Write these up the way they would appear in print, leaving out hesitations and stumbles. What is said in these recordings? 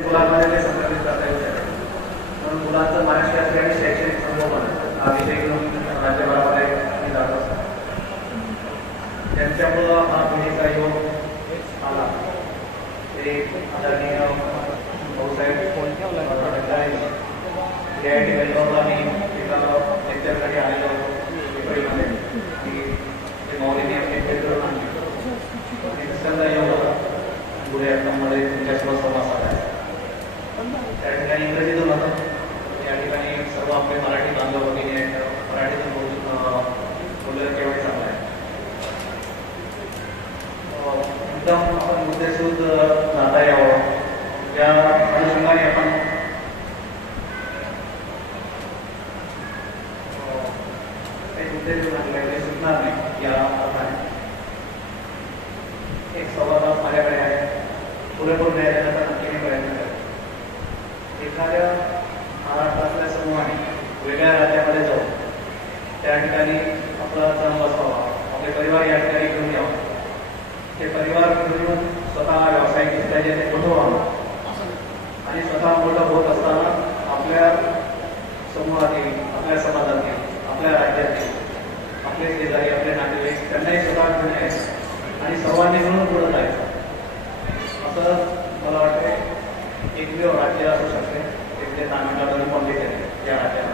मुलांमध्ये ते संक्रमित करता येऊ शकेल. म्हणून मुलांचं मानसशास्त्रीय आणि शैक्षणिक संगोपन हा विषय घेऊन राज्यभरामध्ये मी जात असतो. त्यांच्यामुळं हा पिढीचा योग आला. ते आदरणीय भाऊसाहेब AIT बेंगलोरला मी एका लेक्चरसाठी आलेलो एप्रिलमध्ये की ते मौलीने आपले पेट्रोल आणले आणि दुसऱ्यांदा योग होता पुढे मध्ये तुमच्यासोबत संवाद साधायचा. त्या ठिकाणी इंग्रजीतून होतं. या ठिकाणी सर्व आपले मराठी बांधव वगैरे मराठीतून बोललेलं केवळ चांगलं आहे. एकदम आपण मुद्देसूद जाता यावं या अनुषंगाने आपण काही मुद्दे लागले सुटणार नाही या अर्थाने. एक सव्वा तास माझ्याकडे आहे. पुरेपूर द्यायला नक्कीने प्रयत्न करेल. एखाद्या महाराष्ट्रातल्या समूहाने वेगळ्या राज्यामध्ये जाऊन त्या ठिकाणी आपला जन्म बसवावा, आपले परिवार या ठिकाणी घेऊन यावं. ते परिवार घेऊन स्वतः व्यावसायिकदृष्ट्या जे ते मोठं व्हावं आणि स्वतः मोठं होत असताना आपल्या समूहातील, आपल्या समाजातील, आपल्या राज्यातील, आपले शेजारी, आपले नातेवाईक त्यांनाही स्वतः घेऊन यायचं आणि सर्वांनी मिळून पुढे जायचं. असं मला वाटते एकमेव राज्य असू शकते तिथे तामिळनाडू आणि पॉंडिचेरी या राज्याला.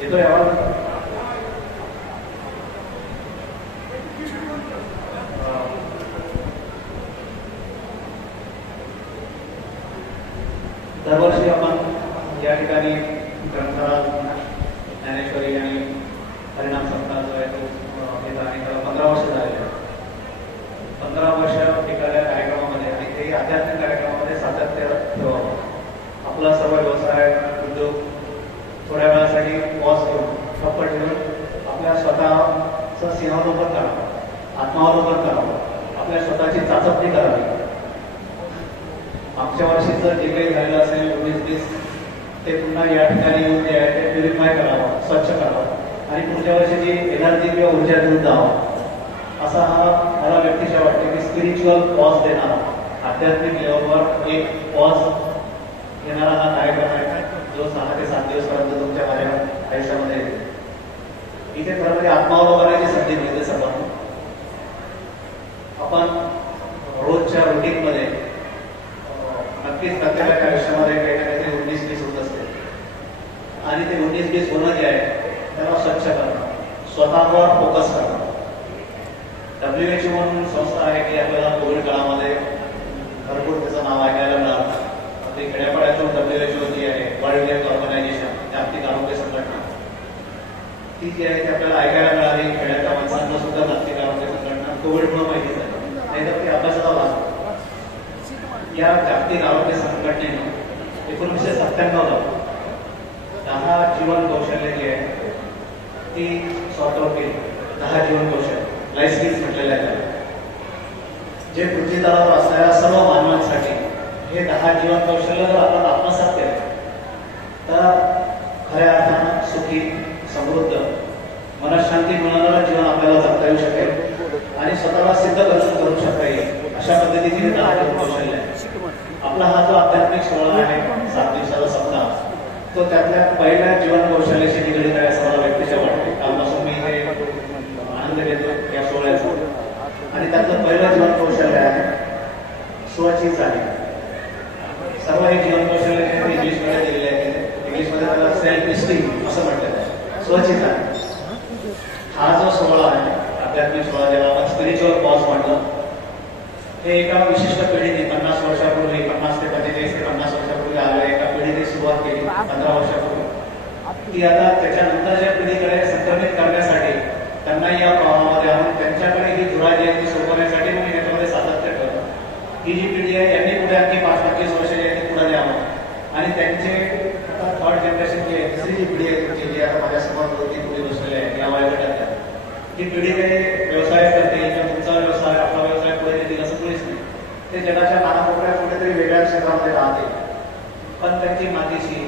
येतोय आवाज? दरवर्षी आपण या ठिकाणी ग्रंथराज ज्ञानेश्वरी आणि हरिनाम सप्ताह जो आहे तो घेत आणि त्याला 15 वर्ष झालेले. 15 वर्ष एखाद्या कार्यक्रमामध्ये आणि ते आध्यात्मिक कार्यक्रमामध्ये सातत्य ठेवावं. आपला सर्व व्यवसाय उद्योग थोड्या वेळासाठी पॉज घेऊन ठप्प ठेवून आपल्या स्वतःचं सिंहावलोकन करावं, आत्मावलोकन करावं, आपल्या स्वतःची चाचपणी करावी. मागच्या वर्षीचं जे काही झालेलं असेल 19-20 ते पुन्हा या ठिकाणी येऊन जे आहे ते प्युरिफाय करावं, स्वच्छ करावं आणि पुढच्या वर्षीची एनर्जी किंवा ऊर्जा घेऊन जावं. असा हा मला व्यक्तिशः वाटते की स्पिरिच्युअल पॉज देणारा, आध्यात्मिक लेवलवर एक पॉज घेणारा हा कार्यक्रम आहे जो 6 ते 7 दिवसपर्यंत तुमच्या माझ्या आयुष्यामध्ये येते. इथे खरं म्हणजे आत्मावलोकनाची संधी मिळते सर्वांना. आपण रोजच्या रुटीनमध्ये नक्कीच प्रत्येकाच्या आयुष्यामध्ये काही ना काहीतरी 19-20 होत असते आणि ते 19-20 होणं जे आहे त्याला स्वच्छ करणं, स्वतःवर फोकस करणं. WHO म्हणून संस्था आहे की आपल्याला कोविड काळामध्ये भरपूर त्याचं नाव ऐकायला मिळालं. ते खेड्यापाड्यातून WHO जी आहे, वर्ल्ड हेल्थ ऑर्गनायझेशन, जागतिक आरोग्य संघटना, ती जी आहे ती आपल्याला ऐकायला मिळाली. खेड्याच्या माणसांना सुद्धा जागतिक आरोग्य संघटना कोविडमुळे माहिती झाली, नाही तर ती अभ्यासाचा भाग. या जागतिक आरोग्य संघटनेनं 1997ला 10 जीवन कौशल्य जी आहे ती सॉर्ट आउट केली. 10 जीवन कौशल्य, लाईफ स्किल्स म्हटलेलं आहे. जे पृथ्वी तलावर असणाऱ्या सर्व मानवांसाठी हे 10 जीवन कौशल्य जर आपण आत्मसात केले तर खऱ्या अर्थानं सुखी, समृद्ध, मनशांती मिळणारं जीवन आपल्याला जगता येऊ शकेल आणि स्वतःला सिद्ध करू शकता येईल. अशा पद्धतीने 10 जीवन कौशल्य आहे. आपला हा जो आध्यात्मिक सोहळा आहे 7 दिवसाचा सप्ताह, तो त्यातल्या पहिल्या जीवन कौशल्याशी निगडीत आहे असं मला व्यक्तिशः वाटते. कालपासून मी हे आनंद घेतो या सोहळ्याचा. आणि त्यातलं पहिलं जीवन कौशल्य आहे स्वची जाणीव. सर्व हे जीवन कौशल्य इंग्लिशमध्ये दिलेले आहे. इंग्लिशमध्ये त्याला सेल्फ इस्टीम असं म्हटलेलं आहे, स्वची जाणीव. हा जो सोहळा आहे आध्यात्मिक सोहळा ज्याला आपण स्पिरिच्युअल पॉज म्हणतो, हे एका विशिष्ट पिढीने 50 वर्षापूर्वी, 50 ते 45 ते 50 वर्षापूर्वी आलं एका पिढीने सुरुवात केली 15 वर्षापूर्वी. ती आता त्याच्यानंतरच्या पिढीकडे संक्रमित करण्यासाठी त्यांनाही या प्रवाहामध्ये आणून त्यांच्याकडे ही धुरा जी आहे ती सोपवण्यासाठी मग याच्यामध्ये सातत्य ठेवलं. ही जी पिढी आहे यांनी पुढे आणखी 5-25 वर्ष जे आहे ते पुढे द्यावं आणि त्यांचे आता 3rd जनरेशन जी आहे, तिसरी जी पिढी आहे तुमची, जी आता माझ्यासमोर 2-3 पिढी बसलेली आहे या वयोगटातल्या, ही पिढी काही व्यवसाय करते किंवा तुमचा व्यवसाय, आपला व्यवसाय पुढे नेतील असं कोणीच नाही. ते जगाच्या कानाकोपऱ्यात कुठेतरी वेगळ्या क्षेत्रात महाराष्ट्रामध्ये राहते, पण त्यांची मातीशी,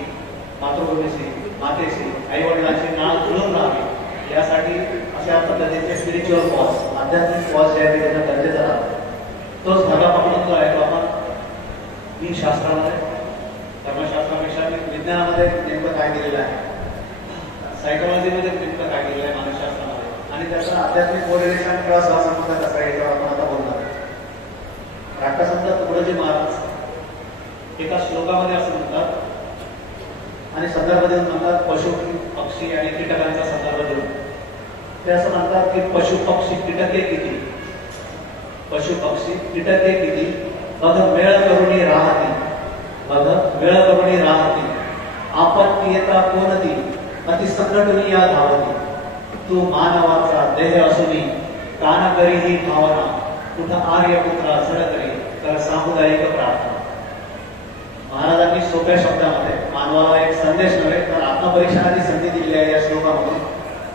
मातृभूमीशी, मातेशी, आई वडिलांची नाळ जुळून राहावी यासाठी अशा पद्धतीचे स्पिरिच्युअल पॉज, आध्यात्मिक पॉज जे आहे ते त्यांना गरजेचं राहतं. तोच धागा पकडून जो आहे तो आपण मी शास्त्रामध्ये, धर्मशास्त्रापेक्षा विज्ञानामध्ये नेमकं काय दिलेलं आहे, सायकोलॉजीमध्ये नेमकं काय दिलेलं आहे मानसशास्त्रामध्ये, आणि त्याचा आध्यात्मिक कोरिलेशन किंवा सहसंबंध कसा आहे याच्यावर आपण आता बोलणार. राष्ट्रसंत तुकडोजी महाराज एका श्लोकामध्ये असं म्हणतात आणि संदर्भ देऊन म्हणतात, पशु पक्षी आणि कीटकांचा संदर्भ देऊन ते असं म्हणतात की पशु पक्षी कीटके किती, पशु पक्षी कीटके किती, बघ मेळ करुणी राहती, बघ मेळ करुणी राहती, आपत्ती येता कोणती, अति संघटनी या धावती, तू मानवाचा देह असूनी कान करी ही भावना, कुठं आर्यपुत्रा झडकरी तर सामुदायिक प्रार्थना. महाराजांनी सोप्या शब्दामध्ये मानवाला एक संदेश नव्हे तर आत्मपरीक्षणाची संधी दिली आहे या श्लोकामधून.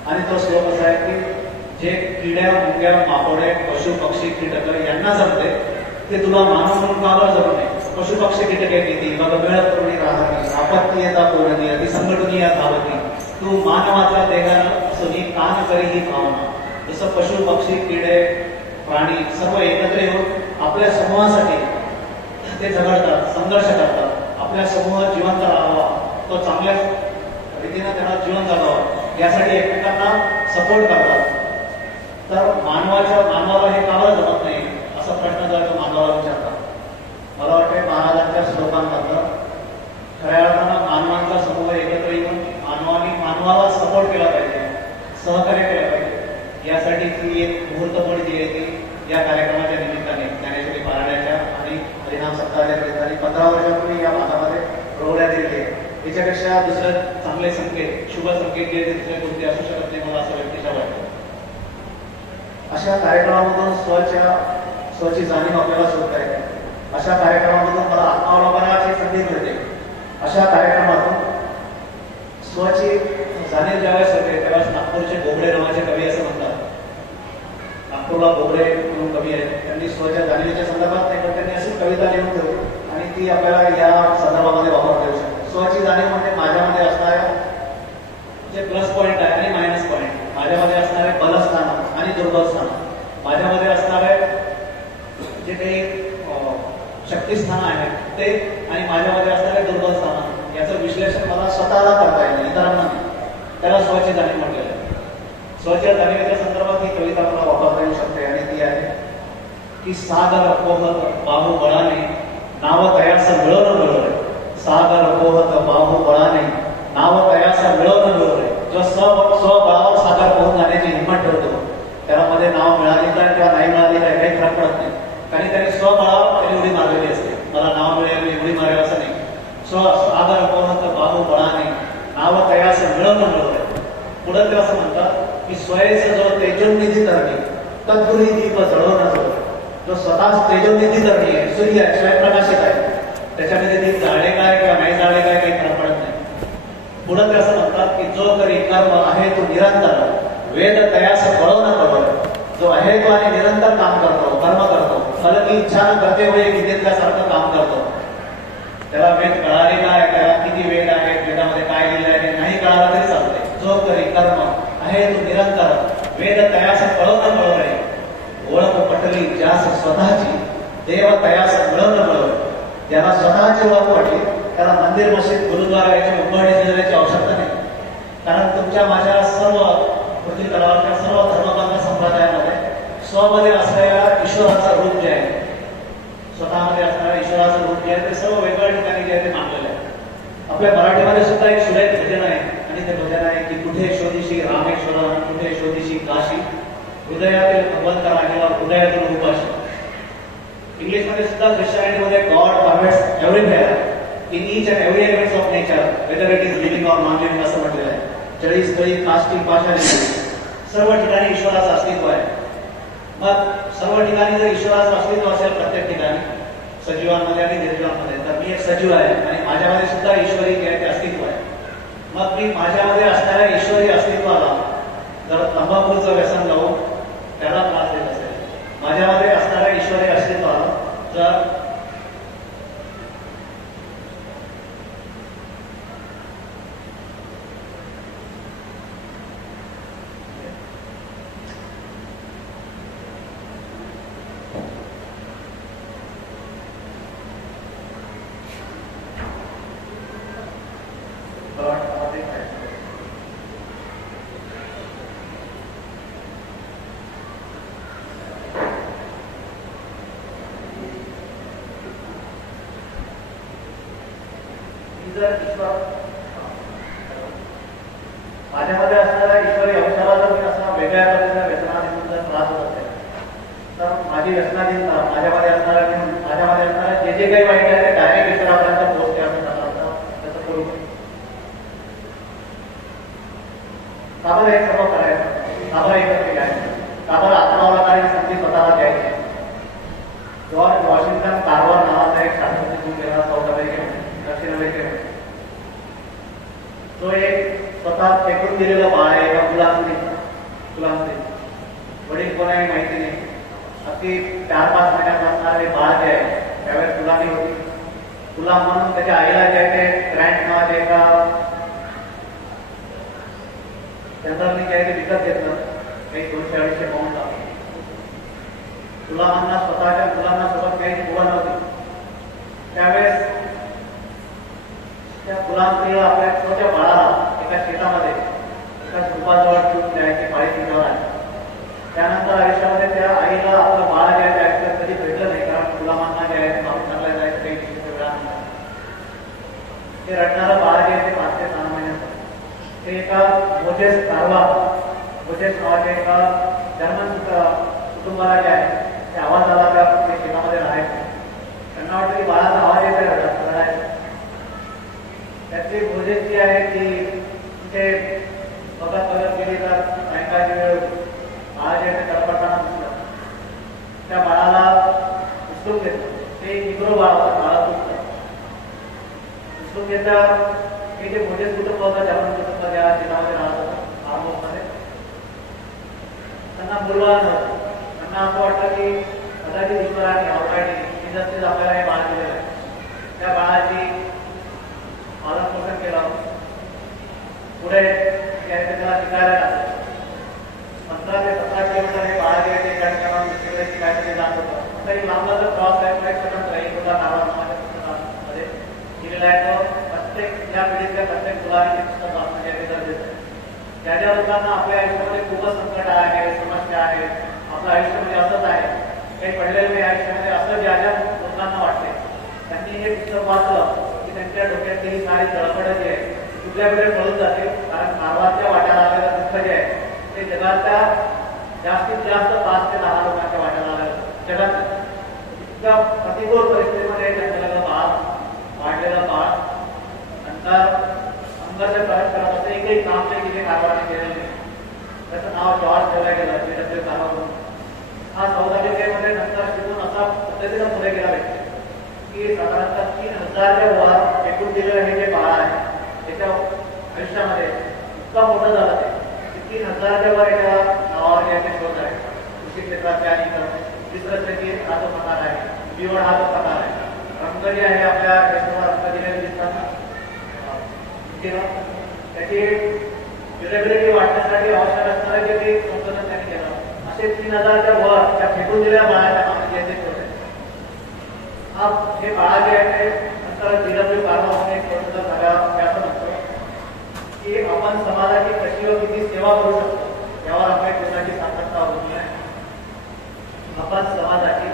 आणि तो श्लोक असा आहे की जे किड्या, मुंग्या, माकोडे, पशु पक्षी कीटक यांना जमते ते तुला मानव म्हणून का बरं जमू नये. पशु पक्षी कीटके किती, मग वेळ करुणी राहती, आपत्ती येता कोणती, अति संघटनी या धावती, तू मानवाचा देहानं असून कान करी ही भावना. जसं पशु पक्षी किडे प्राणी सर्व एकत्र येऊन आपल्या समूहासाठी ते झगडतात, संघर्ष करतात, आपल्या समूह जिवंत राहावा, तो चांगल्या रीतीने त्यांना जीवन जगावं यासाठी एकमेकांना सपोर्ट करतात. तर मानवाला हे का जमत नाही असा प्रश्न जर तो मानवाला विचारतात. मला वाटते महाराजांच्या श्लोकांमधलं खऱ्या अर्थानं मानवांचा समूह एकत्र येऊन मानवाला सपोर्ट केला पाहिजे, सहकार्य केलं पाहिजे यासाठी ती एक मुहूर्तपण जी आहे ती या कार्यक्रमाच्या निमित्ताने ज्ञानेश्वरी पारायणाच्या आणि हरिनाम सप्ताहाच्या निमित्ताने 15 वर्षांपूर्वी या भागामध्ये रोवण्यात येते. याच्यापेक्षा दुसरं चांगले संकेत, शुभ संकेत जे दुसरे कोणते असू शकत नाही मला असं व्यक्तीच्या वाटतं. अशा कार्यक्रमामधून स्वची जाणीव आपल्याला शोधता येते. अशा कार्यक्रमामधून मला आत्मावलोकनाची संधी मिळते. अशा कार्यक्रमातून स्वची जाणीव ज्यावेळेस होते त्यावेळेस नागपूरचे बोबडे नावाचे कवी असं म्हणतात. नागपूरला बोबडे म्हणून कवी आहेत, त्यांनी स्वच्या जाणीवेच्या संदर्भात नाही पण त्यांनी अशी कविता लिहून ठेवली आणि ती आपल्याला या संदर्भामध्ये वापरता येऊ शकते. स्वची जाणीव म्हणजे माझ्यामध्ये असणाऱ्या जे प्लस पॉईंट आहे आणि मायनस पॉईंट, माझ्यामध्ये असणारे बलस्थान आणि दुर्बलस्थान, माझ्यामध्ये असणारे जे काही शक्तिस्थान आहेत ते आणि माझ्यामध्ये असणारे दुर्बलस्थान याचं विश्लेषण मला स्वतःला करता येईल, इतरांना नाही. त्याला स्वची जाणीव म्हटलेलं आहे. स्वच्या जाणीवेच्या संदर्भात ही कविता मला वापरता येऊ शकते आणि ती आहे की सागर पोहत बाहू बळाने नाव तयास मिळवणं मिळवले, सागर पोहत बाहू बळाने नाव तयास मिळवणं मिळवले. जो स्वबळावर सागर पोहून जाण्याची हिंमत ठेवतो त्याला मध्ये नाव मिळाली काय किंवा नाही मिळाली काय काही फरक पडत नाही. कारण त्यांनी स्वबळावर त्यांनी उडी मारलेली असते. मला नाव मिळेल उडी मारेल असं नाही. सागर पोहत बाहू बळाने नाव तयास मिळवणं मिळवले. पुढे ते असं म्हणतात की स्वयंचा जो तेजोनिधी तरणी तत्पुरी दीप जळवणं जो, जो स्वतः तेजोनिधी तरणी आहे, सूर्य आहे, स्वयंप्रकाशित आहे, त्याच्यामध्ये दीप जाळे काय किंवा नाही जाळे काय काही फरक पडत नाही. पुढे ते असं म्हणतात की जो करी कर्म आहे तो निरंतर वेद तयास बळवणं बरोबर. जो आहे तो आणि निरंतर काम करतो, कर्म करतो, फल की इच्छा न करते हुए गीतेतल्यासारखं काम करतो. त्याला वेद कळाले काय, त्याला किती वेद आहे, वेदामध्ये काय लिहिलं आहे नाही कळालं तरी चालते. जो करी कर्म आहे तो निरंतर वेद तयास कळवणं मिळवणे, ओळख पटली ज्यास स्वतःची देव तयास मिळवणं मिळवणे. ज्याला स्वतःची ओळख पटली त्याला मंदिर, मशीद, गुरुद्वारा याची उंबरणी देण्याची आवश्यकता नाही. कारण तुमच्या माझ्या सर्व पृथ्वी तलावाच्या सर्व धर्मबंध संप्रदायामध्ये स्वमध्ये असलेल्या ईश्वराचं रूप जे आहे, स्वतःमध्ये असणाऱ्या ईश्वराचं रूप जे आहे ते सर्व वेगवेगळ्या ठिकाणी जे आहे ते मानलेलं आहे. आपल्या मराठीमध्ये सुद्धा एक सुरेख भजन आहे आणि ते भजन आहे की कुठे शोधिशी रामेश्वर, कुठे शोधिशी काशी, हृदयातील भगवंत राहिला हृदयातील उपाशी. इंग्लिशमध्ये सुद्धा ख्रिश्चनिटीमध्ये God permeates everywhere in each and every elements of nature whether it is living or non living असं म्हटलेलं आहे. जळी स्थळी काष्टी पाषाणी सर्व ठिकाणी ईश्वराचं अस्तित्व आहे. मग सर्व ठिकाणी जर ईश्वराचं अस्तित्व असेल प्रत्येक ठिकाणी सजीवांमध्ये आणि निर्जीवांमध्ये, तर मी एक सजीव आहे आणि माझ्यामध्ये सुद्धा ईश्वरी जे आहे ते अस्तित्व आहे. मग मी माझ्यामध्ये असणाऱ्या ईश्वरी अस्तित्वाला जर तंबाखूचं व्यसन लावून त्याला त्रास देत असेल, माझ्यामध्ये असणाऱ्या ईश्वरी अस्तित्वाला जर ही जर ईश्वर माझ्यामध्ये असणाऱ्या ईश्वरी अंशाला जर मी असा वेगळ्या पद्धतीने व्यसनाधीन जर त्रास होत असेल तर माझी व्यसनाधीनता माझ्यामध्ये असणाऱ्या जे जे काही वाईट आहे ते डायरेक्ट ईश्वरापर्यंत पोहोचते असं त्याचं स्वरूप काबर हे सर्व करायचं काबर एकत्र घ्यायचं काबर आत्मावलोकनाची संधी स्वतःला द्यायची जॉर्ज वॉशिंग्टन कार्वर नावाचा एक शास्त्रज्ञ होऊन गेला साऊथ अमेरिकेमध्ये दक्षिण अमेरिकेमध्ये तो एक स्वतः फेकून दिलेलं बाळ आहे एका गुलामचे वडील कोणाही माहिती नाही अगदी 4-5 महिन्यात असणारे बाळ जे आहे त्यावेळेस गुलामी होती गुलाम म्हणून त्याच्या आईला जे आहे ते ग्रँड नावाचे एका जनरलनी जे आहे ते विकत घेतलं काही 200-250 पाऊंड गुलामांना स्वतःच्या मुलांना सोबत काही बुवा नव्हती त्यावेळेस त्या गुलाम स्त्रीला आपल्या छोट्या बाळाला एका शेतामध्ये एका झुडपाजवळ ठेवून द्यायची पाळी तिच्यावर आली त्यानंतर आयुष्यामध्ये त्या आईला आपलं बाळ जे आहे ते आयुष्यात कधी भेटलं नाही कारण गुलामांना जे आहे ते मारून टाकलं जायचं काही विशिष्ट वेळानंतर ते रडणारं बाळ जे आहे ते 5 ते 6 महिन्याचं ते एका मोजेस नावाच्या एका जर्मन कुटुंबाला जे आहे ते आवाज आला त्या शेतामध्ये राहायचं त्यांना वाटतं की बाळाचा आवाज येत रडायचा त्याची मोजेस जी आहे ती तिथे बघत गेली तर सायंकाळची वेळ होती बाळा जे तडपडताना दिसलं त्या बाळाला उचलून घेतलं ते निग्रो बाळ होतं बाळा उचलून घेतलं हे जे मोठेच कुटुंब होतं जर्मन कुटुंब ज्या शेतामध्ये राहत होतं फार्म हाऊसमध्ये त्यांना मुलबाळ नव्हतं त्यांना असं वाटतं की कदाचित ईश्वराने अवकाळी नसतेच आपल्याला हे बाळ दिलेलं आहे त्या बाळाची पालन पोषण केलं पुढे त्याला शिकायला लागलं 15 ते 17 किलोमीटर हे बाळ जे ते तिकडे शिकायचं जात होतं तरी लांबला जर प्रवास आहे स्वतंत्र एकोला नावाच्या पुस्तकामध्ये दिलेला आहे तो प्रत्येक या पिढीतल्या प्रत्येक मुलाने पुस्तक वाचणं हे गरजेचं आहे ज्या ज्या लोकांना आपल्या आयुष्यामध्ये खूपच संकट आहे समस्या आहेत आपलं आयुष्य म्हणजे असंच आहे काही पडलेलं नाही आयुष्यामध्ये असं ज्या ज्या लोकांना वाटते त्यांनी हे पुस्तक वाचलं की त्यांच्या डोक्यातली ही सारी धडपड जी आहे कुठल्या वेळेस पळून जाते कारण मानवाच्या वाट्याला आलेलं दुःख जे आहे ते जगाच्या जास्तीत जास्त 5 ते 10 लोकांच्या वाट्याला आलेलं जगात इतक्या प्रतिकूल परिस्थितीमध्ये जन्मलेलं बाळ वाढलेलं बाळ नंतर संघर्ष करत असं एकही काम नाही तिथे कारभाराने केलेलं नाही त्याचं नाव जॉर्ज ठेवलं गेलं JW कारभार म्हणून हा साऊथ अमेरिकेमध्ये नंतर शिकून असा पद्धतीनं पुढे गेला व्यक्ती की साधारणतः 3000च्या वर फेकून दिलेलं हे जे बाळ आहे त्याच्या आयुष्यामध्ये इतका मोठं झालं ते 3000च्या वर एका नावावर याचे शोध आहे कृषी क्षेत्रातल्या आणि तिसरं की हा जो प्रकार आहे बिवड हा जो प्रकार आहे रंग जे आहे आपल्या देशावर रंग दिलेले दिसतात त्याची ड्युरेबिलिटी वाढण्यासाठी आवश्यक असणारे जे काही संशोधन त्यांनी केलं असे 3000च्या वर त्या फेकून दिलेल्या बाळाच्या कामाचे याचे शोध आहे हे बाळा जे आहे ते नंतर JW कारभार एक प्रबंध झाला असं म्हणतो की आपण समाजाची कशी व किती सेवा करू शकतो यावर आपल्या जीवनाची सार्थकता अवलंबून आहे आपण समाजाची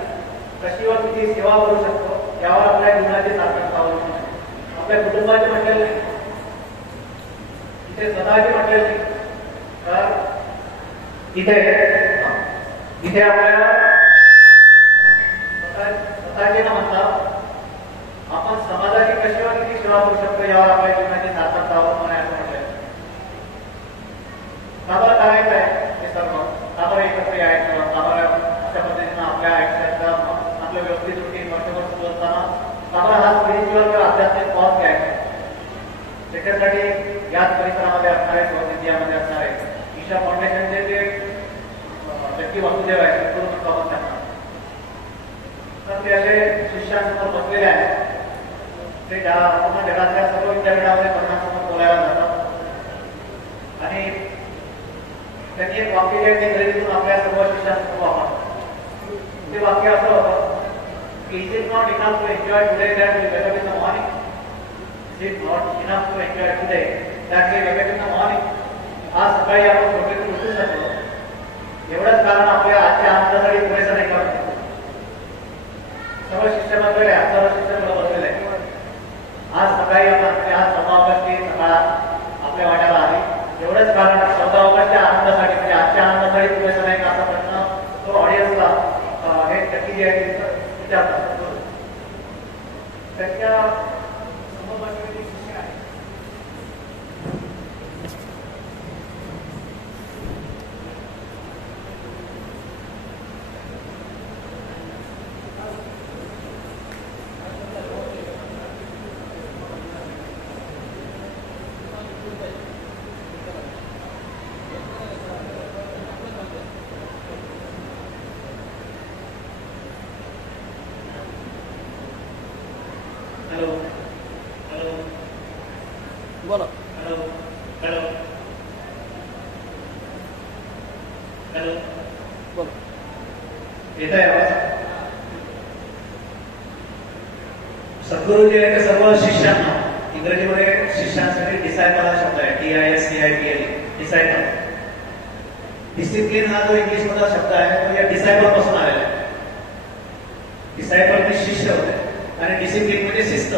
कशी व किती सेवा करू शकतो यावर आपल्या जीवनाची सार्थकता अवलंबून आहे आपल्या कुटुंबाचे म्हटलेलं नाही इथे स्वतःची म्हटलेलं नाही तर इथे आपल्याला स्वतःचे न म्हणता आपण समाजाची कशी व किती सेवा करू शकतो यावर आपल्या जीवनाची सार्थकता अवलंबून आहे असं म्हटलंय काबर करायचं आहे हे सर्व काबर एकत्र यायचं काबर अशा पद्धतीनं आपल्या आयुष्यात आपलं व्यवस्थित रुटीन वर्षभर सुरू असताना काबर हा स्पिरिच्युअल किंवा आध्यात्मिक पॉज घ्यायचा त्याच्यासाठी याच परिसरामध्ये असणारे साऊथ इंडियामध्ये असणारे ईशा फाउंडेशनचे जे व्यक्ती वासुदेव आहे संपूर्ण आपण त्यांना तर ते असे शिष्यांसमोर बसलेले आहेत ते पूर्ण जगातल्या सर्व विद्यापीठामध्ये पन्नासमोर बोलायला जातात आणि त्यांनी एक वाक्य जे ते घरीतून आपल्या सर्व शिष्यांसमोर वापरतात ते वाक्य असं होतं की it is not enough to enjoy today that we wake up in the morning it is not enough to enjoy today that we wake up in the morning आज सकाळी आपण झोपेतून उठू शकलो एवढंच कारण आपल्या आजच्या आनंदासाठी पुरेसं नाही करत सर्व शिष्य बसलेले आहे सर्व शिष्य बसलेले आहे आज सकाळी आपण आज 14 ऑगस्टची सकाळ आपल्या वाट्याला आली. एवढंच कारण 14 ऑगस्टच्या आनंदासाठी म्हणजे आजच्या आनंदासाठी पुरेसं नाही का असा प्रश्न तो ऑडियन्सला हे नक्की जे आहे विचारतात. त्यांच्या समोर बसलेली शिष्य आहे. हॅलो हॅलो बोला. हॅलो हॅलो हॅलो बोला. येत आहे आवाज? सद्गुरू जे आहे ते सर्व शिष्यांना, इंग्रजीमध्ये शिष्यांसाठी डिसायपल हा शब्द आहे, DISCIPL, डिसायपल. डिसिप्लिन हा जो इंग्लिश मधला शब्द आहे तो या डिसायपल पासून आलेला आहे. डिसायपल म्हणजे शिष्य होते आणि डिसिप्लिन म्हणजे शिस्त.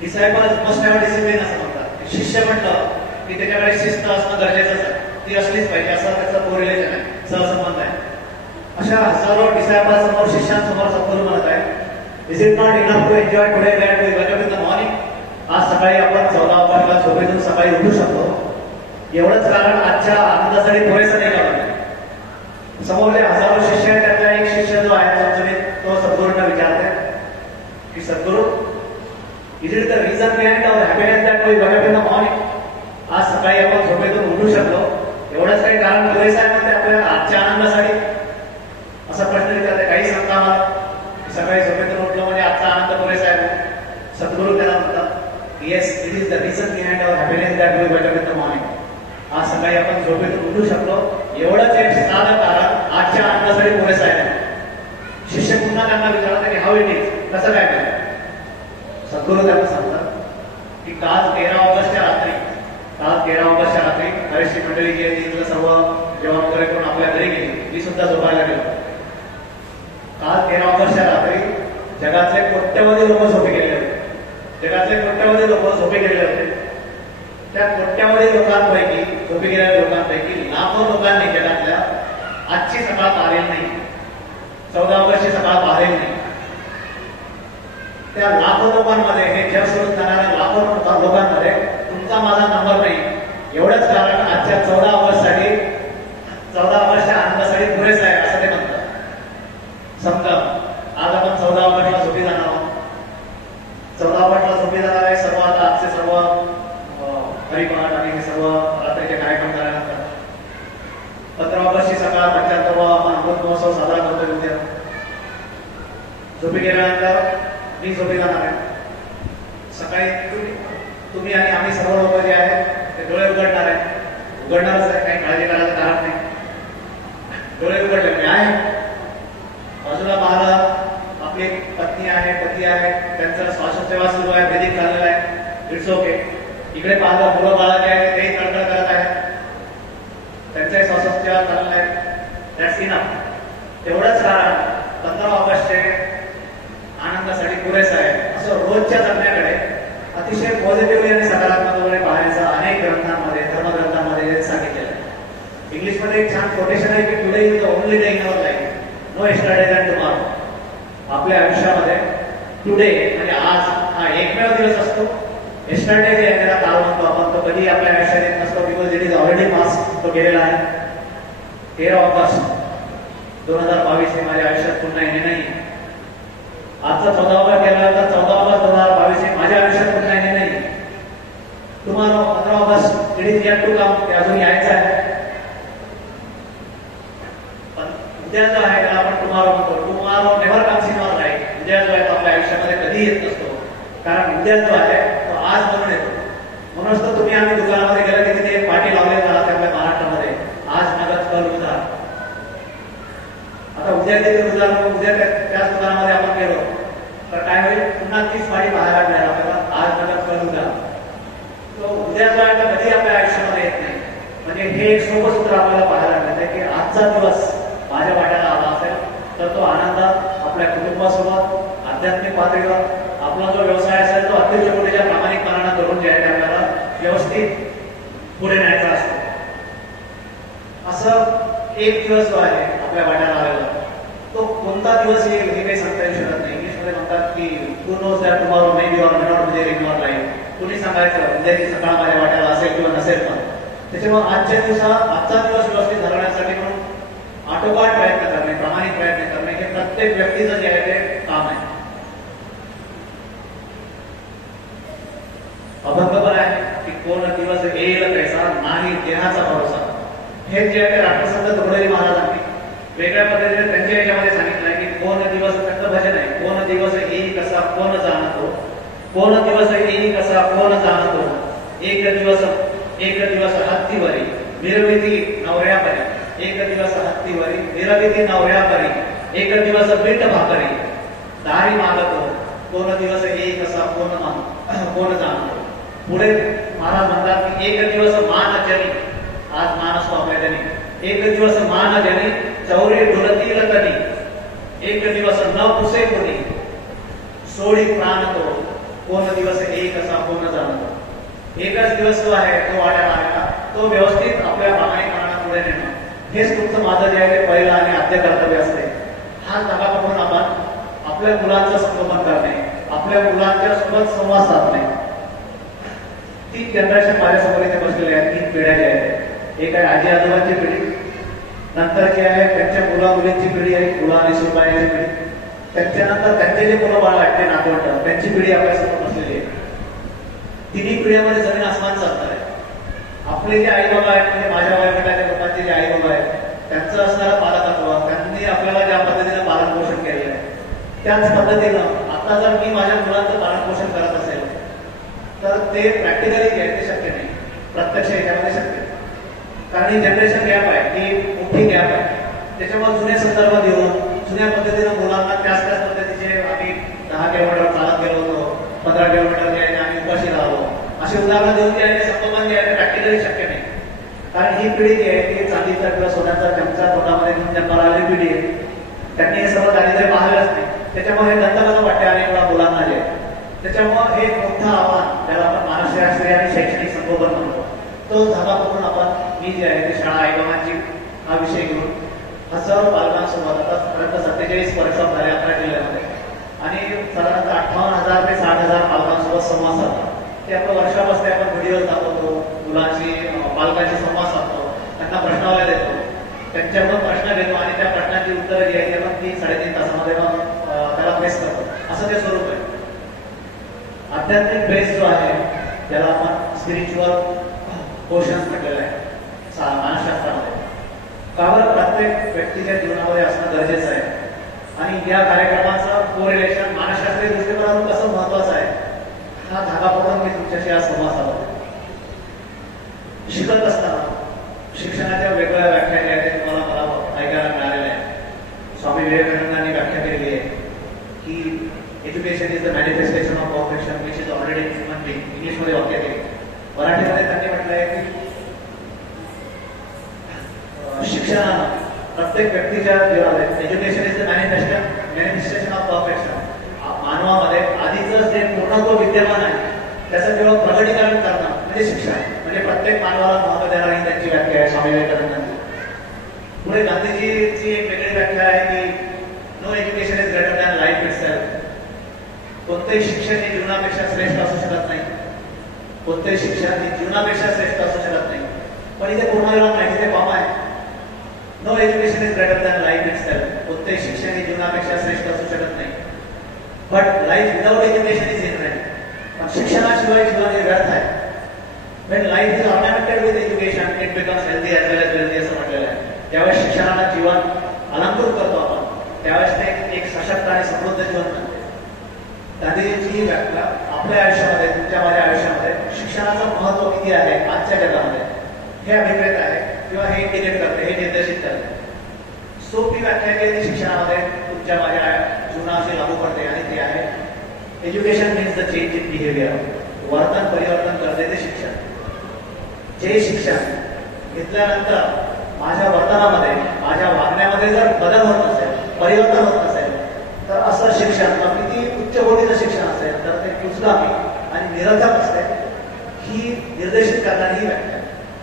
डिसायपल मस्ट हॅव डिसिप्लिन असं म्हणतात. शिष्य म्हटलं की त्याच्याकडे शिस्त असणं गरजेचंच आहे, ती असलीच पाहिजे असं त्याचं कोरिलेशन आहे, सहसंबंध आहे. अशा हजारो डिसायपल्समोर, शिष्यांसमोर सद्गुरू म्हणत आहे, is it not enough to enjoy today that we wake up in the morning? आज सकाळी आपण 14 ऑगस्टला झोपेतून सकाळी उठू शकतो, एवढंच कारण आजच्या आनंदासाठी पुरेसं नाही काढलं. समोरले हजारो शिष्य आहेत, त्यातला एक शिष्य जो आहे चमचमीत, तो सद्गुरूंना विचारते की Sadguru, is it the reason behind our happiness that we wake up in the morning? आज सकाळी आपण झोपेतून उठू शकलो, एवढंच काही कारण पुरेसं आहे म्हणते आपल्याला आजच्या आनंदासाठी? असा प्रश्न विचारते. काही सांगता मला सकाळी झोपेतून उठलो म्हणजे आजचा आनंद पुरेसा आहे? सद्गुरू त्याला म्हणतात, yes, it is the reason behind our happiness that we wake up in the morning. आज सकाळी आपण झोपेतून उठू शकलो, एवढंच एक साधं कारण आजच्या आनंदासाठी पुरेसं आहे. शिष्य पुन्हा त्यांना विचारतात की हाऊ इट इज, कसं काय काय? सद्गुरू त्यांना सांगतात की काल 13 ऑगस्टच्या रात्री बरीचशी मंडळी जी आहे ती सर्व जेवण वगैरे करून आपल्या घरी गेली. मी सुद्धा झोपायला गेलो. काल 13 ऑगस्टच्या रात्री जगातले कोट्यवधी लोक झोपे गेले होते. त्या कोट्यवधी लोकांपैकी, झोपी गेलेल्या लोकांपैकी लाखो लोकांनी जगातल्या आजची सकाळ पाहिलेली नाही, 14 ऑगस्टची सकाळ पाहिलेली नाही. त्या लाखो लोकांमध्ये, हे जग सोडून जाणाऱ्या लाखो लोकांमध्ये तुमचा माझा नंबर नाही. एवढंच कारण आजच्या 14 ऑगस्टच्या आनंदासाठी पुरेसं आहे असं ते म्हणतात. समजा आज आपण 14 ऑगस्टला झोपी जाणार आहोत. 14 ऑगस्टला झोपी जाणार आहे सर्व. आता आजचे सर्व हरिपाठ आणि हे सर्व रात्रीचे कार्यक्रम झाल्यानंतर 15 ऑगस्टची सकाळ म्हटल्यानंतर आपण अमृत महोत्सव साजरा करतोय. उद्या झोपी गेल्यानंतर मी झोपी जाणार आहे. सकाळी तुम्ही आणि आम्ही सर्व लोक जे आहेत ते डोळे उघडणारच आहे, काही काळजी करायचं कारण नाही. डोळे उघडले मी आहे, बाजूला पाहिलं आपली पत्नी आहे, पती आहे, त्यांचा श्वासोच्छवास सुरू आहे, ब्रिदिंग चाललेला आहे, इट्स ओके. इकडे पाहिलं मुलं बाळा जे आहे तेही तडतड करत आहेत, त्यांचाही श्वासोच्छवास चाललेला आहे. That's enough. तेवढंच कारण 15 ऑगस्टचे आनंदासाठी पुरेसं आहे असं रोजच्या जगण्याकडे अतिशय पॉझिटिव्हली आणि सकारात्मकपणे पाहण्याचं अनेक ग्रंथांमध्ये, धर्मग्रंथांमध्ये सांगितलेलं आहे. इंग्लिशमध्ये एक छान कोटेशन आहे की today is the only day in our life, know yesterday than tomorrow. आपल्या आयुष्यामध्ये टुडे म्हणजे आज हा एकमेव दिवस असतो. यस्टरडे जे आहे त्याला काल म्हणतो आपण, तो कधी आपल्या आयुष्यात येत नसतो, because it is already pass, तो गेलेला आहे. 13 ऑगस्ट 2022 हे माझ्या आयुष्यात पुन्हा येणे नाही. आजचा 14 ऑगस्ट गेल्यानंतर 14 ऑगस्ट 2022 हे माझ्या आयुष्यात पुन्हा येणे नाही. तुम्हाला 15 August it is yet to come, ते अजून यायचं आहे. पण उद्या जो आहे त्याला आपण टुमॉरो म्हणतो. Tomorrow never comes in our life. उद्या जो आहे तो आपल्या आयुष्यामध्ये कधी येत नसतो, कारण उद्या जो आहे तो आज म्हणून येतो. म्हणूनच तर तुम्ही आम्ही दुकानामध्ये गेलं की तिथे एक पाठी लावले जातात आपल्या महाराष्ट्रामध्ये, आज नगद कल उधार. आता उद्या तिथे उद्या त्याच दुकानामध्ये आपण गेलो तर काय होईल, पुन्हा तीच पाठी पाहायला मिळेल आपल्याला, आज नगद कल उधार. तो उद्या जो आहे तो कधी आपल्या आयुष्यामध्ये येत नाही. म्हणजे हे एक सोपं सूत्र आपल्याला पाहायला मिळते की आजचा दिवस माझ्या वाट्याला आला असेल तर तो आनंद आपल्या कुटुंबासोबत, आध्यात्मिक पातळीवर, आपला जो व्यवसाय असेल तो अतिशय मोठ्या प्रामाणिक दिवस जो आहे आपल्या वाट्याला आलेला तो कोणता दिवस येईल हे काही सांगता येऊ शकत नाही. इंग्लिशमध्ये म्हणतात की who knows that tomorrow may be or may not be there in your life. कुणी सांगायचं उद्याची सकाळ माझ्या वाट्याला असेल किंवा नसेल पण. त्याच्यामुळे आजचा दिवस व्यवस्थित घालवण्यासाठी म्हणून आटोकाट प्रयत्न करणे, प्रामाणिक प्रयत्न करणे हे प्रत्येक व्यक्तीचं जे आहे ते काम आहे. अभंग पण आहे की कोण दिवस येईल कैसा नाही देहाचा भरोसा. हे जे आहे ते राष्ट्रसंत तुकडोजी महाराजांनी वेगळ्या पद्धतीने त्यांच्या याच्यामध्ये सांगितलंय की कोण दिवस फक्त भजन आहे. कोण दिवस येई कसा कोण जाणतो, कोण दिवस येई कसा कोण जाणतो, एक दिवस हत्तीवरी मिरविती नवऱ्यापरी, एक दिवस हत्तीवरी मिरविती नवऱ्यापरी, एक दिवस पीठ भाकरी दारी मागतो, कोण दिवस येई कसा कोण जाणतो. पुढे महाराज म्हणतात की एक दिवस मान जनी, आज मान असतो आपल्या जनी, एक दिवस मान जनी चौरे ढोलतील तनी, एक दिवस न पुसे कोणी सोडी प्राण तो, कोण दिवस एक असा कोण जाणतो. एकच दिवस जो आहे तो वाट्याला आलेला तो व्यवस्थित आपल्या प्रामाणिकपणाला पुढे नेणं हेच तुमचं माझं जे आहे ते पहिलं आणि आद्य कर्तव्य असते. हा धागा पकडून आपण आपल्या मुलांचं संगोपन करणे, आपल्या मुलांच्या सोबत संवाद साधणे. 3 जनरेशन माझ्यासमोर इथे बसलेले आहेत. 3 पिढ्या ज्या आहेत, एक आहे आजी आजोबांची पिढी, नंतरची आहे त्यांच्या मुला मुलींची पिढी आहे, मुला आणि सुनबाईंची पिढी, त्यांच्यानंतर त्यांचे जे मुलं बाळ वाटते नातवंड त्यांची पिढी आपल्यासमोर बसलेली आहे. तिन्ही पिढ्यामध्ये जमीन आसमान चालणार आहे. आपले जे आई बाबा आहेत म्हणजे माझ्या वयोगटाच्या लोकांचे जे आई बाबा आहेत त्यांचं असणारं पालकत्व, त्यांनी आपल्याला ज्या पद्धतीने पालन पोषण केलेलं आहे त्याच पद्धतीनं आता जर मी माझ्या मुलांचं पालन पोषण करत असेल तर ते प्रॅक्टिकली जे आहे ते शक्य नाही, प्रत्यक्ष याच्यामध्ये शक्य नाही. कारण ही जनरेशन गॅप आहे, ही मोठी गॅप आहे. त्याच्यामुळे जुने संदर्भ देऊन जुन्या पद्धतीनं मुलांना त्याच पद्धतीचे आम्ही 10 किलोमीटर चालत गेलो होतो, 15 किलोमीटर जे आहे आम्ही उपाशी राहतो अशी उदाहरणं देऊन जे आहे ते संगोपन जे आहे ते प्रॅक्टिकली शक्य नाही. कारण ही पिढी जी आहे ती चांदीचा किंवा सोन्याचा चमचा तोंडामध्ये घेऊन जन्माला आलेली पिढी आहे. त्यांनी हे सर्व दारिद्र्य पाहिलंच नाही. त्याच्यामुळे हे दंतगत वाटते अनेक वेळा मुलांना जे त्याच्यामुळे हे मोठं आव्हान ज्याला आपण मानसशास्त्रीय आणि शैक्षणिक संगोपन म्हणतो तो धागा पकडून आपण मी जे आहे ते शाळा आईबाबांची हा विषय घेऊन हजारो पालकांसोबत आतापर्यंत 47 वर्कशॉप झाले 11 जिल्ह्यामध्ये आणि साधारणतः 58,000 ते 60,000 पालकांसोबत संवाद साधतो. ते आपलं वर्कशॉप असते, आपण व्हिडिओ दाखवतो, मुलांची पालकांशी संवाद साधतो, त्यांना प्रश्नावल्या देतो, त्यांच्याकडून प्रश्न घेतो आणि त्या प्रश्नांची उत्तरं जी आहे ते आपण 3-3.5 तासामध्ये त्याला फेस करतो. असं ते स्वरूप आहे. आध्यात्मिक बेस जो आहे त्याला आपण स्पिरिच्युअल पोषण म्हटलेलं आहे मानसशास्त्रामध्ये. कारण प्रत्येक व्यक्तीच्या जीवनामध्ये असणं गरजेचं आहे आणि या कार्यक्रमाचं कोरिलेशन मानसशास्त्रीय दृष्टिकोनातून कसं महत्वाचं आहे हा धागा पकडून मी तुमच्याशी आज संवाद साधतो. शिकत असताना शिक्षणाच्या वेगवेगळ्या व्याख्या ज्या आहेत तुम्हाला मला ऐकायला मिळालेल्या आहे. स्वामी विवेकानंदांनी व्याख्या केलेली आहे की education is the manifestation of perfection which is already in human being. इंग्लिशमध्ये वाक्य केले, मराठीमध्ये त्यांनी म्हटलंय की शिक्षणानं प्रत्येक व्यक्तीच्या जीवनात education is the manifestation of perfection. मानवामध्ये आधीच जे पूर्णत्व विद्यमान आहे त्याचं केवळ प्रगटीकरण करणं म्हणजे शिक्षण. म्हणजे प्रत्येक मानवाला महत्व देणार ही त्यांची व्याख्या आहे स्वामी विवेकानंदांची. पुढे गांधीजीची एक वेगळी व्याख्या आहे की no education is greater than life itself. कोणतेही शिक्षण हे जीवनापेक्षा श्रेष्ठ असू शकत नाही, कोणतेही शिक्षण हे जीवनापेक्षा श्रेष्ठ असू शकत नाही. पण इथे पूर्णविराम नाही, तिथे कॉमा आहे. No education is greater than life itself. कोणतेही शिक्षण हे जीवनापेक्षा श्रेष्ठ असू शकत नाही. But life without education is invalid. पण शिक्षणाशिवाय जीवन हे व्यर्थ आहे. When life is ornamented with education, it becomes healthy as well as wealthy असं म्हटलेलं आहे. ज्यावेळेस शिक्षणाला जीवन अलंकृत करतो आपण त्यावेळेस ते एक सशक्त आणि समृद्ध जीवन बनते. गांधीजींची व्याख्या आपल्या आयुष्यामध्ये तुमच्या माझ्या आयुष्यामध्ये शिक्षणाचं महत्व किती आहे आजच्या जगामध्ये हे अभिप्रेत आहे किंवा हे इंडिकेट करते, हे निर्देशित करते. सोपी व्याख्या केली शिक्षणामध्ये तुमच्या माझ्या जीवनाशी लागू पडते आणि ते आहे education means the change in behaviour. वर्तन परिवर्तन करते ते शिक्षण. जे शिक्षण घेतल्यानंतर माझ्या वर्तनामध्ये माझ्या वागण्यामध्ये जर बदल होत नसेल, परिवर्तन होत नसेल तर असं शिक्षण किती उच्च कोटीचं शिक्षण असेल तर ते कुचगामी आणि निरर्थक असते. ही निर्देशित करणारी ही व्याख्या,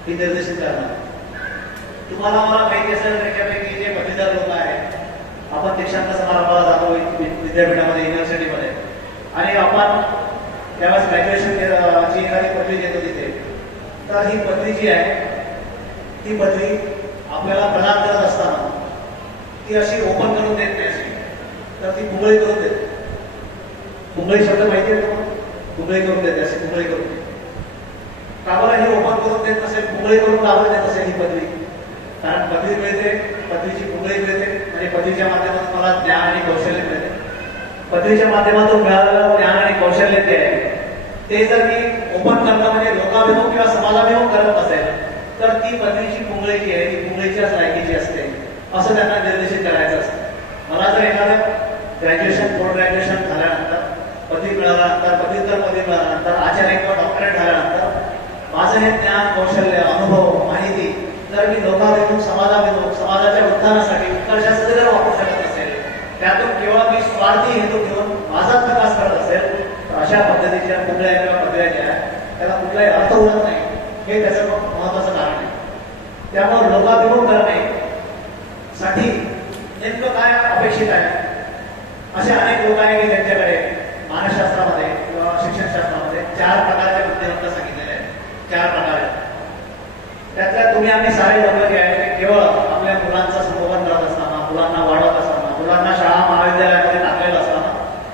ही निर्देशित करणार तुम्हाला मला माहिती असेल त्याच्यापैकी जे पदवीधर लोक आहेत, आपण दीक्षांत समारंभाला जातो विद्यापीठामध्ये, युनिव्हर्सिटीमध्ये, आणि आपण त्यावेळेस ग्रॅज्युएशनची एखादी पदवी देतो तिथे, तर ही पदवी जी आहे ती पदवी आपल्याला प्रदान करत असताना ती अशी ओपन करून देत नाही अशी, तर ती कुंबळी करून देते. कुंबळी शब्द माहिती आहे तुम्हाला? कुंबळी करून देते, अशी कुंबळी करून देते. का बरं ही ओपन करून देत नसेल, कुंबळी करून का बरं देत असेल ही पदवी? कारण पदवी मिळते, पदवीची कुंबळी मिळते, आणि पदवीच्या माध्यमातून मला ज्ञान आणि कौशल्य मिळते. पदवीच्या माध्यमातून मिळालेलं ज्ञान आणि कौशल्य जे आहे ते जर मी ओपन करणं म्हणजे लोकाभिमुख किंवा समाजाभिमुख करत असेल, तर ती पदवीची कुंबळी जी आहे ती कुंबळीच्याच लायकीची असते, असं त्यांना निर्देशित करायचं असतं. मला जर एखादं ग्रॅज्युएशन, पोस्ट ग्रॅज्युएशन झाल्यानंतर, पदवी मिळाल्यानंतर, पदव्युत्तर पदवी मिळाल्यानंतर, आचार्य किंवा डॉक्टरेट झाल्यानंतर माझं हे ज्ञान, कौशल्य, अनुभव, माहिती जर मी लोकाभिमुख, समाजाभिमुख, समाजाच्या उत्थानासाठी उत्कर्षासाठी जर वापरू शकत असेल, त्यातून केवळ मी स्वार्थी हेतू घेऊन माझाच विकास करत असेल, तर अशा पद्धतीच्या कुठल्या किंवा पदव्या ज्या आहेत त्याला कुठलाही अर्थ उरत नाही. हे त्याचं महत्वाचं कारण आहे. त्यामुळे लोकाभिमुख करणे साठी नेमकं काय अपेक्षित आहे? असे अनेक लोक आहेत की त्यांच्याकडे मानसशास्त्रामध्ये किंवा शिक्षणशास्त्रामध्ये 4 प्रकारचे बुद्धिमत्ता सांगितलेले आहेत. 4 प्रकार आहेत. त्यातल्या तुम्ही आम्ही सारे लोक जे आहेत ते केवळ आपल्या मुलांचं संगोपन करत असताना, मुलांना वाढवत असताना, मुलांना शाळा महाविद्यालयामध्ये टाकलेलं असताना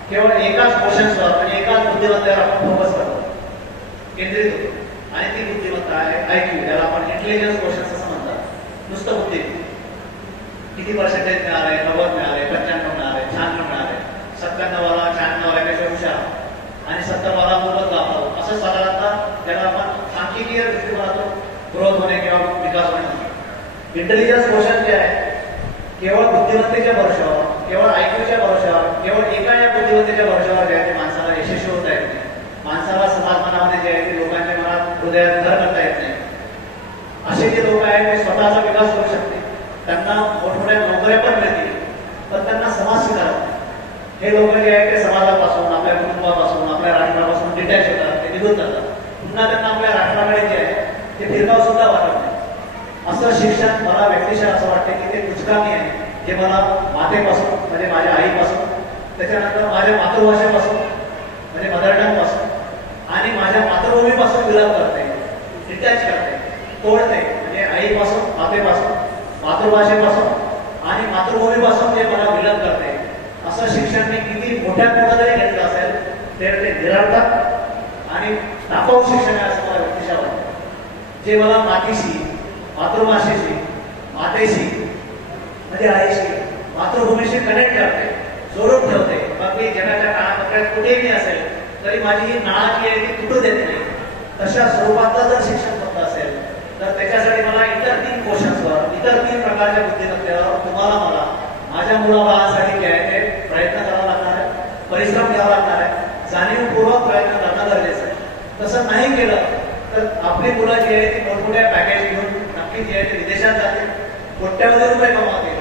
केवळ एकाच क्वेश्चन्सवर आणि एकाच बुद्धिमत्तेवर आपण फोकस करतो, केंद्रित होतो. आणि ती बुद्धिमत्ता आहे IQ, ज्याला आपण इंटेलिजन्स क्वेश्चन्स असं म्हणतात. नुसतं बुद्धी, किती पर्सेंटेज मिळाले, 90 मिळाले, 95 मिळाले, 96 मिळाले, 97ला 96 पेक्षा हुशार, आणि 70ला खूपच गावतो, असं साधारणतः त्याला आपण सांख्यिकीय दृष्टिकोनातून ग्रोथ होणे किंवा विकास होणे म्हणतो. इंटेलिजन्स क्वेश्चन जे आहे केवळ बुद्धिमत्तेच्या भरोशावर, केवळ IQच्या भरोशावर, केवळ एका या बुद्धिमत्तेच्या भरोशावर जे आहे ते माणसाला यशस्वी होता येत नाही. माणसाला समाजमनामध्ये जे आहे ते लोकांच्या मनात, हृदयात घर करता येत नाही. असे जे लोक आहेत ते स्वतःचा विकास करू शकते, त्यांना मोठमोठ्या नोकऱ्या पण मिळतील, पण त्यांना समाज स्वीकारत नाही. हे लोक जे आहेत ते समाजापासून, आपल्या कुटुंबापासून, आपल्या राष्ट्रापासून डिटॅच होतात, ते निघून जातात. पुन्हा त्यांना आपल्या राष्ट्राकडे जे आहे ते फिरकाव सुद्धा वाटत नाही. असं शिक्षण मला व्यक्तिशः असं वाटते की ते कुचकामी आहे, जे मला मातेपासून म्हणजे माझ्या आईपासून, त्याच्यानंतर माझ्या मातृभाषेपासून म्हणजे मदर टंग पासून, आणि माझ्या मातृभूमीपासून विलग करते, डिटॅच करते, तोडते. म्हणजे आईपासून, मातेपासून, मातृभाषेपासून आणि मातृभूमीपासून जे मला विलग करते, असं शिक्षण मी किती मोठ्या मोठं जरी घेतलं असेल तर ते निरर्थक आणि टाकाऊ शिक्षण आहे असं मला व्यक्तिशः वाटतं. जे मला मातीशी, मातृभाषेशी, मातेशी म्हणजे आईशी, मातृभूमीशी कनेक्ट करते, जोडून ठेवते. मग मी जगाच्या कानाकोपऱ्यात कुठेही असेल तरी माझी ही नाळ जी आहे ती तुटू देत नाही. तशा स्वरूपातलं जर शिक्षण होत असेल तर त्याच्यासाठी मला इतर 3 क्वेश्चन्सवर, इतर 3 प्रकारच्या बुद्धिमत्तेवर तुम्हाला मला माझ्या मुलाबाळांसाठी जे आहे ते प्रयत्न करावा लागणार आहे, परिश्रम घ्यावा लागणार आहे, जाणीवपूर्वक प्रयत्न करणं गरजेचं आहे. तसं नाही केलं तर आपली मुलं जी आहे ती मोठमोठ्या पॅकेज घेऊन नक्की जे आहे ते विदेशात जाते, कोट्यावधी रुपये कमावते.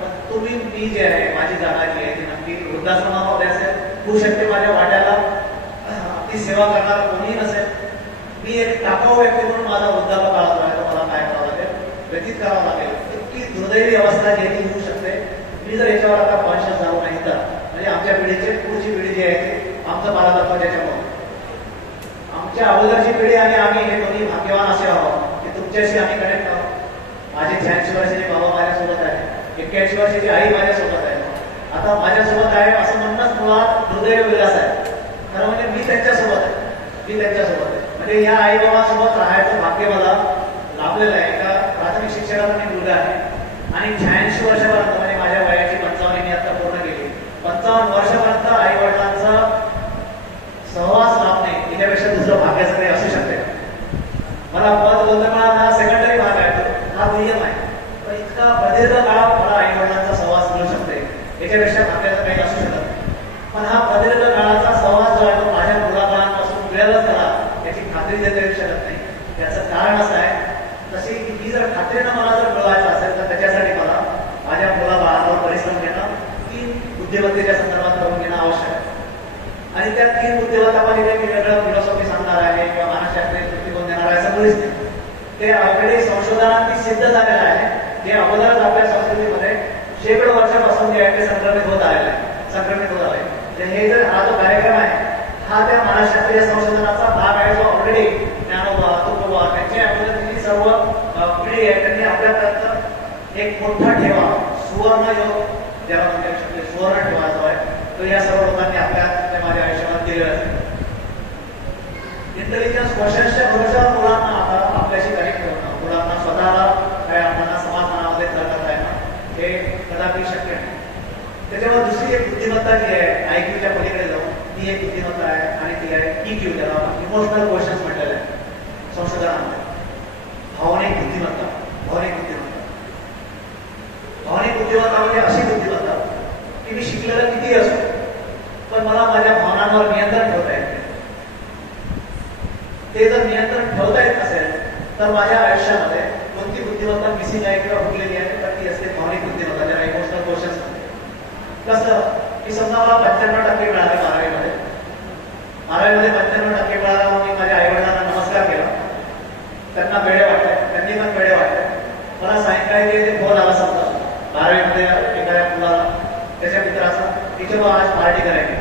पण तुम्ही, मी जे आहे, माझी जागा जी आहे ती नक्की वृद्धाश्रमामध्ये असेल, होऊ शकते माझ्या वाट्याला ती सेवा करणार कोणीही नसेल. मी एक टाकाऊ व्यक्ती म्हणून माझा वृद्धापकाळ काळात राहिला, मला काय करावं लागेल, व्यतीत करावं लागेल. इतकी दुर्दैवी अवस्था जी आहे ती होऊ शकते. मी जर याच्यावर आता कॉन्शियस झालो नाही तर म्हणजे आमच्या पिढीची पुढची पिढी जी आहे ती आमचं पालकत्व ज्याच्यामुळे आमच्या अगोदरची पिढी आणि आम्ही हे दोन्ही भाग्यवान असे आहोत की तुमच्याशी आम्ही कनेक्ट आहोत. माझे 86 वर्षाचे बाबा माझ्यासोबत आहे, 81 वर्षाची आई माझ्यासोबत आहे, आता माझ्यासोबत आहे असं म्हणणंच मुळात दुर्दैव विलास आहे. खरं म्हणजे मी त्यांच्यासोबत आहे, मी त्यांच्यासोबत आहे. म्हणजे या आई बाबासोबत राहायचं भाग्य मला लाभलेलं आहे. एका प्राथमिक शिक्षकाचा मी मुलगा आहे आणि 86 वर्षापर्यंत म्हणजे माझ्या वयाची 55 मी आता पूर्ण केली. 55 वर्षापर्यंत आई वडिलांचा सहवास लाभणे याच्यापेक्षा दुसरं भाग्याचं काही असू शकते. मला पद बोलताना सेकंडरी भाग आहे, हा दुय्यम आहे. पण इतका प्रदीर्घ काळ मला आई वडिलांचा सहवास मिळू शकते याच्यापेक्षा भाग्याचं काही असू शकत नाही. पण हा प्रदीर्घ काळाचा सहवास जो आहे तो माझ्या मुलाबाळांपासून मिळेलच मला याची खात्री देता येऊ शकत नाही. याचं कारण असं आहे, तशी ही जर खात्रीनं मला जर मिळवायचं असेल तर त्याच्यासाठी मला माझ्या मुलाबाळांवर परिश्रम घेणं, 3 बुद्धिमत्तेच्या संदर्भात करून घेणं आवश्यक आहे. आणि त्या 3 बुद्धिमत्तामध्ये काही वेगळं फिलॉसॉफी सांगणार आहे किंवा मानसशास्त्रीय दृष्टिकोन देणार आहे असं मुळीच नाही. ते ऑलरेडी संशोधन संशोधनात सिद्ध झालेलं आहे की अगोदरच आपल्या संस्कृतीमध्ये शेकडो वर्षापासून जे आहे ते संक्रमित होत आलेलं आहे, संक्रमित होत आलंय. हे जर हा जो कार्यक्रम आहे हा त्या मानसशास्त्रीय संशोधनाचा भाग आहे, जो ऑलरेडी ज्ञानोबा, तुकोबा त्यांच्या अगोदर सर्व पिढी आहे त्यांनी आपल्यापर्यंत एक मोठा ठेवा, सुवर्ण योग ज्याला म्हणतात सुवर्ण ठेवा जो आहे तो या सर्व लोकांनी आपल्या माझ्या आयुष्यामध्ये दिलेला आहे. इंटेलिजन्स क्वेश्चन्सच्या भरोशावर मुलांना आता आपल्याशी कनेक्ट ठेवणं, मुलांना स्वतःला काय आपल्याला समाधानामध्ये घर करता येणं हे कदापि शक्य नाही. त्याच्यावर दुसरी एक बुद्धिमत्ता जी आहे आयक्यूच्या पलीकडे जाऊन ती एक बुद्धिमत्ता आहे आणि ती आहे EQ, ज्याला इमोशनल क्वेश्चन्स म्हटलेलं आहे संशोधनामध्ये. भावनिक बुद्धिमत्ता, भावनिक बुद्धिमत्ता, भावनिक बुद्धिमत्ता म्हणजे अशी बुद्धिमत्ता की मी शिकलेलं किती असो पण मला माझ्या भावनांवर नियंत्रण ठेवता येत नाही. ते जर नियंत्रण ठेवता येत असेल तर माझ्या आयुष्यामध्ये कोणती बुद्धिमत्ता मिसिंग आहे किंवा हुकलेली आहे तर ती असते भावनिक बुद्धिमत्ता, ज्याला इमोशनल क्वेश्चन्स म्हणते. कसं की समजा मला 95% मिळाले 12वीमध्ये, 12वीमध्ये 95% मिळाला, मग मी माझ्या आईवडिलांना नमस्कार केला, त्यांना वेळे वाटले, त्यांनी पण वेळे वाटले. मला सायंकाळी ते फोन आला, समजा 12वीमध्ये एखाद्या मुलाला त्याच्या मित्राचा की चलो आज पार्टी करायची.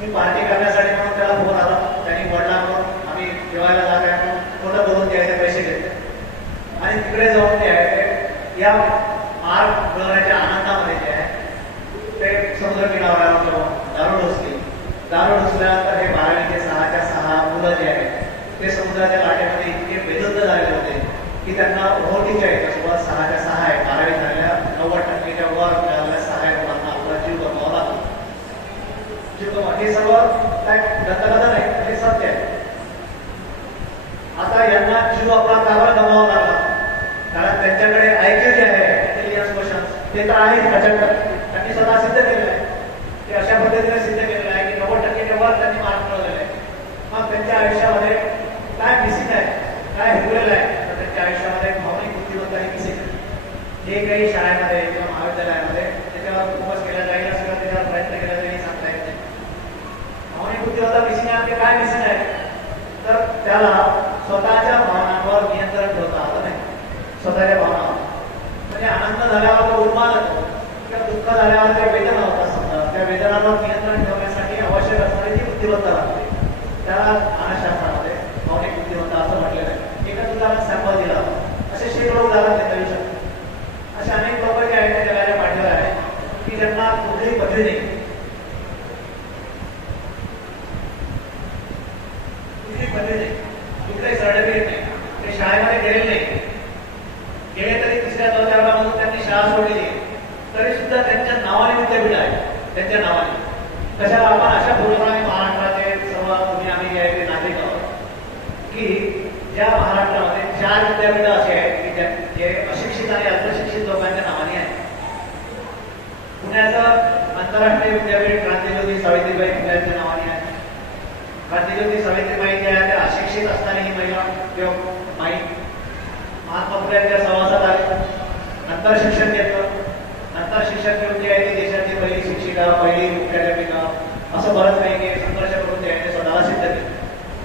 मी पार्टी करण्यासाठी म्हणून त्याला फोन आला, त्यांनी वडिलांकडून आम्ही जेवायला जात आहे म्हणून फोटो करून द्यायचे पैसे घेतले आणि तिकडे जाऊन जे आहे ते या मार्ग मिळवण्याच्या आनंदामध्ये जे आहे ते समुद्र किनाऱ्यावर दारू ढोसली. दारू ढोसल्यानंतर हे 12वीचे 6च्या 6 मुलं जे आहेत ते समुद्राच्या लाटेमध्ये इतके बेधुंद झालेले होते की त्यांना ओहोटीच्या याच्यासोबत 6च्या 6 आहे, 12वी झालेल्या 90%च्या वर मिळालेल्या 6 मुलांना आपला जीव गमवावा लागला. जीव गमवा हे सर्व काय दंतकथा नाही, हे सत्य आहे. आता यांना जीव आपला कावर गमवावा लागला कारण त्यांच्याकडे IQ जे आहे इंटेलिजन्स क्वेश्चन ते तर आहे प्रचंड. त्यांनी स्वतः सिद्ध केलेलं आहे, ते अशा पद्धतीने सिद्ध केलेलं आहे की 90%च्या वर त्यांनी मार्क मिळवलेले आहे. मग त्यांच्या आयुष्यामध्ये काय मिसिंग आहे, काय हुकलेलं आहे तर त्यांच्या आयुष्यामध्ये भावनिक बुद्धिमत्ता ही मिसिंग आहे. जे काही शाळेमध्ये किंवा महाविद्यालयामध्ये त्याच्यावर फोकस केला जाईल किंवा त्याच्यावर प्रयत्न केला जाईल सांगता येत नाही. भावनिक बुद्धिमत्ता मिसिंग आहे, ते काय मिसिंग आहे तर त्याला स्वतःच्या भावनांवर नियंत्रण ठेवता आलं नाही. स्वतःच्या भावनावर म्हणजे आनंद झाल्यावर तो उन्माद होतो किंवा दुःख झाल्यावर त्या वेदना होतात, समजा त्या वेदनांवर नियंत्रण ठेवण्यासाठी आवश्यक असणारी ती बुद्धिमत्ता लागते. त्याला मानसशास्त्रामध्ये भावनिक बुद्धिमत्ता असं म्हटलेलं आहे. एकच उदाहरण सॅम्पल दिला, असे शेकडो उदाहरण देता येऊ शकतात. असे अनेक लोक जे आहेत त्या जगाच्या पाठीवर आहेत की ज्यांना कुठलीही पदवी नाही, कुठली पदवी नाही, कुठलंही सर्टिफिकेट नाही, ते शाळेमध्ये गेलेले नाही, गेले तरी 3ऱ्या 4थ्या वर्गामधून त्यांनी शाळा सोडलेली तरी सुद्धा त्यांच्या नावाने विद्यापीठ आहे, त्यांच्या नावाने. कशाला आपण अशा पूर्णपणे महाराष्ट्राचे सर्व तुम्ही आम्ही जे आहे ते नागरिक आहोत की ज्या महाराष्ट्रामध्ये 4 विद्यापीठ असे आहेत की जे अशिक्षित आणि अल्पशिक्षित लोकांच्या नावाने आहेत. पुण्याचं आंतरराष्ट्रीय विद्यापीठ क्रांतिज्योती सावित्रीबाई फुलेंच्या नावाने आहे. क्रांतिज्योती सावित्रीबाई ज्या आहेत त्या अशिक्षित असणारी ही महिला किंवा माई महात्मा फुलेंच्या सहवासात आले, नंतर शिक्षण घेतलं, नंतर शिक्षण घेऊन जे आहे ती देशाची पहिली शिक्षिका, पहिली मुख्याध्यापिका असं बरंच काही की संघर्ष करून जे आहे ते स्वतःला सिद्ध केलं.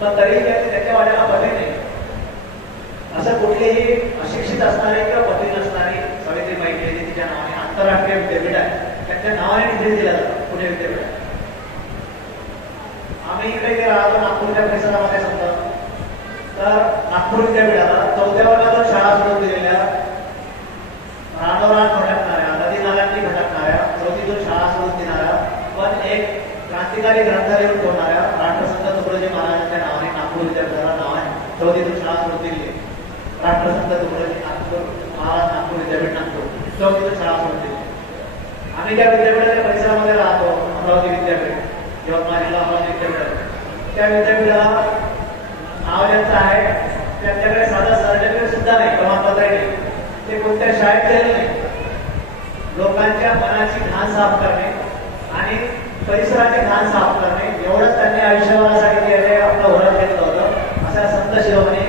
पण तरीही त्याच्या वाट्याला पदवी नाही. असं कुठलीही अशिक्षित असणारी किंवा पदवी नसणारी सावित्रीबाई फुले तिच्या नावाने आंतरराष्ट्रीय विद्यापीठ आहे, त्यांच्या नावाने निधी दिला जातो पुणे विद्यापीठ. आम्ही इकडे जे राहतो नागपूरच्या परिसरामध्ये समजा तर नागपूर विद्यापीठाला 4थ्या वर्गातून शाळा सोडून दिलेल्या, रानोरान भटकणाऱ्या, नदी नाल्यांनी भटकणाऱ्या, 4थीतून शाळा सोडून देणाऱ्या पण एक क्रांतिकारी ग्रंथ लिहून ठेवणाऱ्या राष्ट्रसंत तुकडोजी महाराजांच्या नावाने नागपूर विद्यापीठाला नाव आहे. 4थीतून शाळा सोडून दिली राष्ट्रसंत तुकडोजी महाराज नागपूर विद्यापीठ नागपूर, 4थीतून शाळा सोडून दिली. आम्ही ज्या विद्यापीठाच्या परिसरामध्ये राहतो अमरावती विद्यापीठ, यवतमाळ जिल्हा अमरावती विद्यापीठ, त्या विद्यापीठाला नाव ज्यांचं आहे त्यांच्याकडे साधं सर्टिफिकेट सुद्धा नाही, प्रमाणपत्र नाही, ते कोणत्या शाळेत गेलेले नाही. लोकांच्या मनाची घाण साफ करणे आणि परिसराचे घाण साफ करणे एवढंच त्यांनी आयुष्यभरासाठी आपलं वरण घेतलं होतं. अशा संत शिरोमणी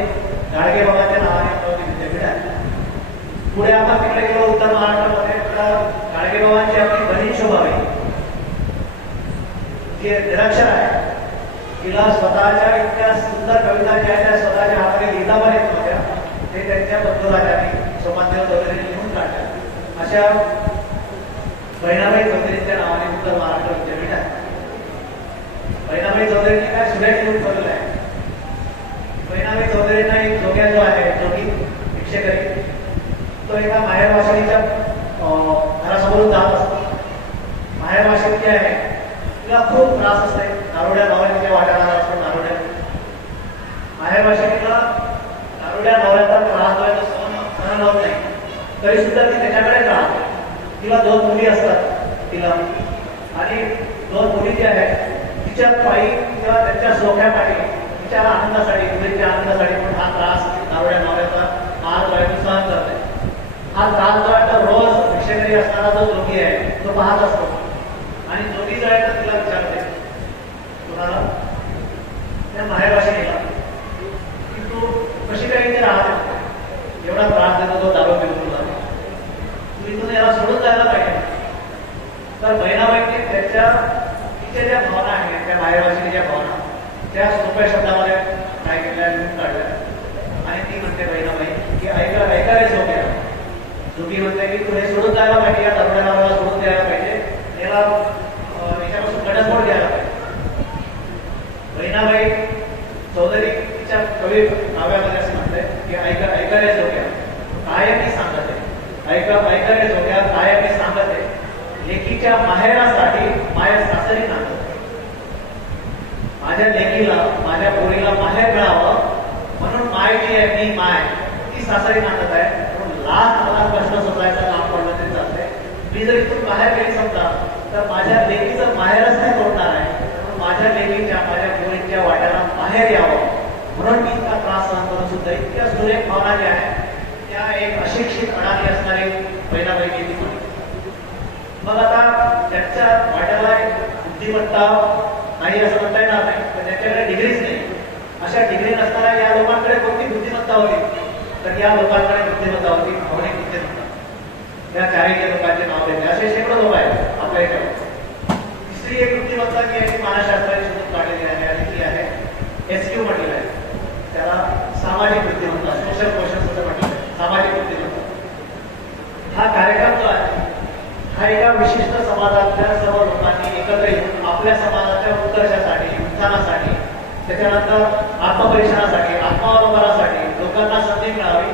गाडगे बाबांच्या नावाने अमरावती विद्यापीठ आहे. पुढे आपण तिकडे गेलो उत्तर महाराष्ट्रामध्ये तर गाडगे बाबांची आपली बहीण शोभाबाई जी निरक्षर आहे, तिला स्वतःच्या इतक्या सुंदर कविता ज्या त्या स्वतःच्या हाताने लिहिता पण येत नव्हत्या, ते त्यांच्या बंधुराजांनी सोपानदेव चौधरी लिहून काढल्या. अशा बहिणाबाई चौधरीच्या नावाने उत्तर महाराष्ट्र विद्यापीठ आहे. बहिणाबाई चौधरीने काय सुरेख लिहून ठेवलेलं आहे. बहिणाबाई चौधरींना एक जोग्या जो आहे जोगी भिक्षेकरी, तो एका माहेर वाशिणीच्या घरासमोरून जात असतो. माहेर वाशिणी जी आहे तिला खूप त्रास असते. दारुड्या नवऱ्याच्या वाट्याला असतो. माहेर वाशिणीला दारुड्या नवऱ्याचा त्रास व्हायचा सहन होत नाही, तरी सुद्धा ती त्याच्याकडे राहते. तिला 2 मुली असतात तिला, आणि 2 मुली ज्या आहेत तिच्या पायी किंवा त्यांच्या सोख्यापायी तिच्या आनंदासाठी मुलीच्या आनंदासाठी पण हा त्रास दारुड्या नवऱ्याचा मार द्वारे सहन करते. हा त्रास जो आहे तो रोज भिक्षेकरी असणारा जो जोगी आहे तो पाहत असतो, आणि जोगी जो आहे तर तिला विचारते, कुणाला, त्या माहेर वाशिणीला, की तू कशी काही इथे राहते, एवढा त्रास देतो तो दारू पिऊन तुला, तू इथून याला सोडून जायला पाहिजे. तर बहिणाबाईंनी तिच्या ज्या भावना आहेत, त्या माहेर वाशिणीच्या भावना त्या सोप्या शब्दामध्ये काय केल्या, लिहून काढल्या. आणि ती म्हणते बहिणाबाई की ऐका रे जोग्या. जोगी म्हणते की तू हे सोडून जायला पाहिजे, या दारुड्या नवऱ्याला सोडून द्यायला पाहिजे, याला याच्यापासून घटस्फोट घ्यायला पाहिजे. बहिणाबाई चौधरी तिच्या कवी काव्यामध्ये असं म्हणते की ऐका रे जोग्या, काय मी सांगते, ऐका रे जोग्या, काय मी सांगते, लेकीच्या माहेरासाठी माया सासरी नांदते. माझ्या लेकीला, माझ्या पोरीला माहेर मिळावं म्हणून माय जी आहे, मी माय, ती सासरी नांदत आहे. म्हणून मला प्रश्न सोडायचं काम पडलं तरी चालतंय. मी जर इथून बाहेर गेली समजा तर माझ्या लेकीचं माहेरच नाही तोडणार आहे. म्हणून माझ्या लेकीच्या, माझ्या पोरीच्या वाट्याला माहेर यावं म्हणून मी इतका त्रास सहन करून सुद्धा इतक्या सुरेख भावना ज्या आहेत त्या एक अशिक्षित अडाणी असणारी बहिणाबाई गेली म्हणते. मग आता त्यांच्या वाट्याला एक बुद्धिमत्ता नाही असं म्हणता येणार नाही, पण त्यांच्याकडे डिग्रीच नाही. अशा डिग्री नसताना या लोकांकडे कोणती बुद्धिमत्ता होती, तर या लोकांकडे बुद्धिमत्ता होती भावनिक बुद्धिमत्ता. त्या 40 लोकांचे नाव घेतले, असे शेकडो लोक आहेत आपल्या इकडे. तिसरी एक बुद्धिमत्ता जी आहे ती मानसशास्त्राने शोधून काढलेली आहे, आणि ती आहे SQ म्हटलेलं आहे. त्याला सामाजिक बुद्धिमत्ता, सोशल क्वेश्चन असं म्हटलं आहे, सामाजिक बुद्धिमत्ता. हा कार्यक्रम जो आहे हा एका विशिष्ट समाजातल्या सर्व लोकांनी एकत्र येऊन आपल्या समाजाच्या उत्कर्षासाठी, उत्थानासाठी, त्याच्यानंतर आत्मपरीक्षणासाठी, आत्मावलोकनासाठी लोकांना संधी मिळावी,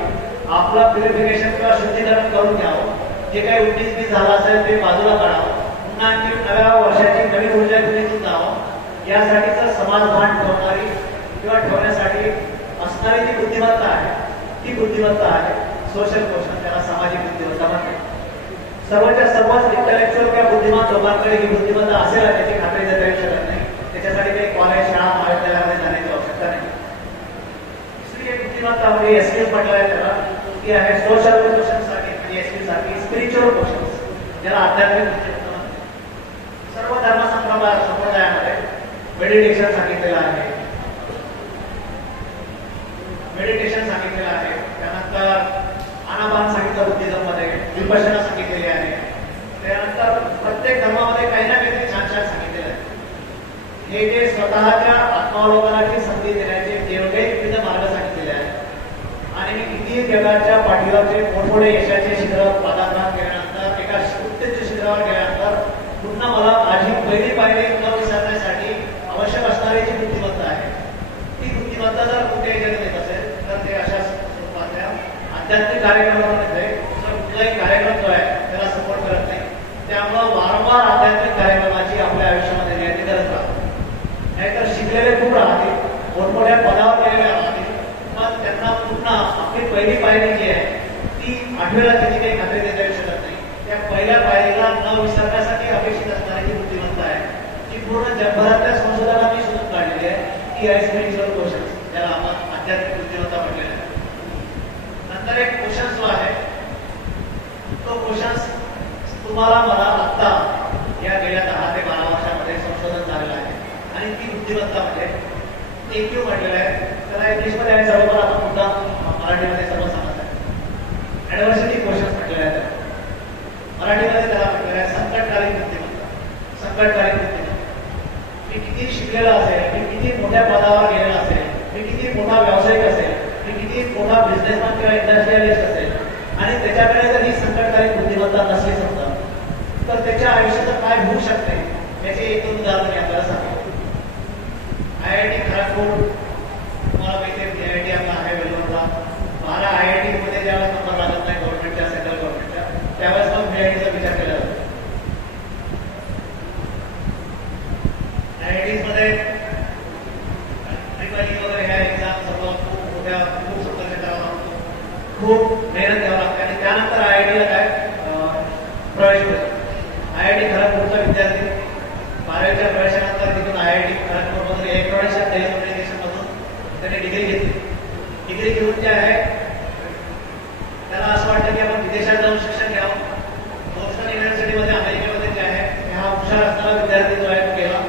आपलं प्युरिफिकेशन किंवा शुद्धीकरण करून घ्यावं, जे काही 19-20 झालं असेल ते बाजूला काढावं, पुन्हा आणखी नव्या वर्षाची नवीन ऊर्जा घेऊन जावं, यासाठीचं समाजभान ठेवणारी किंवा ठेवण्यासाठी असणारी जी बुद्धिमत्ता आहे ती बुद्धिमत्ता आहे सोशल क्वेश्चन, त्याला सामाजिक बुद्धिमत्ता म्हणतात. सर्वच्या सर्वच इंटलेक्च्युअल किंवा बुद्धिमान लोकांकडे ही बुद्धिमत्ता असेल याची खात्री देता येऊ शकत नाही. त्याच्यासाठी काही कॉलेज, शाळा, महाविद्यालयामध्ये जाण्याची आवश्यकता नाही. दुसरी एक बुद्धिमत्ता म्हणजे SQ म्हटलं आहे त्याला, ती आहे सोशल क्वेश्चनसाठी, म्हणजे SQ साठी स्पिरिच्युअल क्वेश्चन्स, ज्याला आध्यात्मिक बुद्धिमत्ता म्हणतात. सर्व धर्म संप्रदायामध्ये मेडिटेशन सांगितलेलं आहे, त्यानंतर आनापान सांगितलं बुद्धिझम मध्ये, विपश्यना सांगितलेली आहे. त्यानंतर प्रत्येक धर्मामध्ये काही ना काहीतरी छान छान सांगितलेलं आहे. हे जे स्वतःच्या आत्मावलोकनाची संधी देण्याचे जेवढे विविध मार्ग सांगितलेले आहेत, आणि मी किती जगाच्या पाठीवरचे मोठमोठे यशाचे शिखर पादाक्रांत केल्यानंतर, एका उत्तेज शिखरावर गेल्यानंतर पुन्हा मला माझी पहिली पायरी न विसरण्यासाठी आवश्यक असणारी जी बुद्धिमत्ता आहे ती बुद्धिमत्ता जर कुठे देत असेल तर ते अशा स्वरूपातल्या आध्यात्मिक कार्यक्रमामध्ये कुठलाही कार्यक्रम जो आहे त्याला सपोर्ट करत नाही. त्यामुळं वारंवार आध्यात्मिक कार्यक्रमाची आपल्या आयुष्यामध्ये निर्मिती करत राहतो. नाहीतर शिकलेले खूप राहतील, मोठमोठ्या पदावर गेलेले राहतील, पण त्यांना पुन्हा आपली पहिली पायरी जी आहे ती 8वीला त्याची काही खात्री देता येऊ शकत नाही. त्या पहिल्या पायरीला न विसरण्यासाठी अपेक्षित असणारी जी बुद्धिमत्ता आहे ती पूर्ण जगभरातल्या संशोधनांनी शोधून काढलेली आहे. ती आहे स्पिरिच्युअल क्वेश्चन्स, ज्याला आपण आध्यात्मिक बुद्धिमत्ता म्हटलेलं आहे. नंतर एक क्वेश्चन जो आहे तो क्वेश्चन तुम्हाला मला आत्ता या गेल्या 10 ते 12 वर्षामध्ये संशोधन झालेलं आहे, आणि ती बुद्धिमत्ता म्हणजे EQ म्हटलेलं आहे. त्याला इंग्लिशमध्ये आहे सर्व, आपण सुद्धा मराठीमध्ये सर्व सांगत आहे. ऍडव्हर्सिटी क्वेश्चन म्हटलेलं आहे, मराठीमध्ये त्याला म्हटलेलं आहे संकटकालीन बुद्धिमत्ता. संकटकालीन बुद्धिमत्ता, मी किती शिकलेला असेल, मी किती मोठ्या पदावर गेलेला असेल, मी किती मोठा व्यावसायिक असेल, मी किती मोठा बिझनेसमॅन किंवा इंडस्ट्रियलिस्ट असेल आणि त्याच्याकडे जर ही संकटकालीन बुद्धिमत्ता नसली समजा, तर त्याच्या आयुष्याचं काय होऊ शकते याचे एक दोन उदाहरण मी आपल्याला सांगतो. IIT खरगपूर तुम्हाला माहिती आहे, IIT आपला आहे वेल्लोरला. 12 IIT मध्ये ज्यावेळेस नंबर लागत नाही गव्हर्नमेंटच्या, सेंट्रल गव्हर्नमेंटच्या, त्यावेळेस मग VIT चा विचार केला जातो. IITs मध्ये वगैरे ह्या एक्झाम सर्व खूप संघर्ष करावा लागतो, खूप मेहनत घ्यावं लागते आणि त्यानंतर IIT ला काय प्रवेश मिळतो. IIT खरगपूरचा विद्यार्थी 12वीच्या प्रवेशानंतर तिथून IIT खरगपूरमधून इलेक्ट्रॉनिक्स अँड टेलिकम्युनिकेशन मधून त्याने डिग्री घेतली. डिग्री घेऊन जे आहे त्याला असं वाटतं की आपण विदेशात जाऊन शिक्षण घ्यावं. बोस्टन युनिव्हर्सिटीमध्ये अमेरिकेमध्ये जे आहे हा हुशार असणारा विद्यार्थी जो आहे तो गेला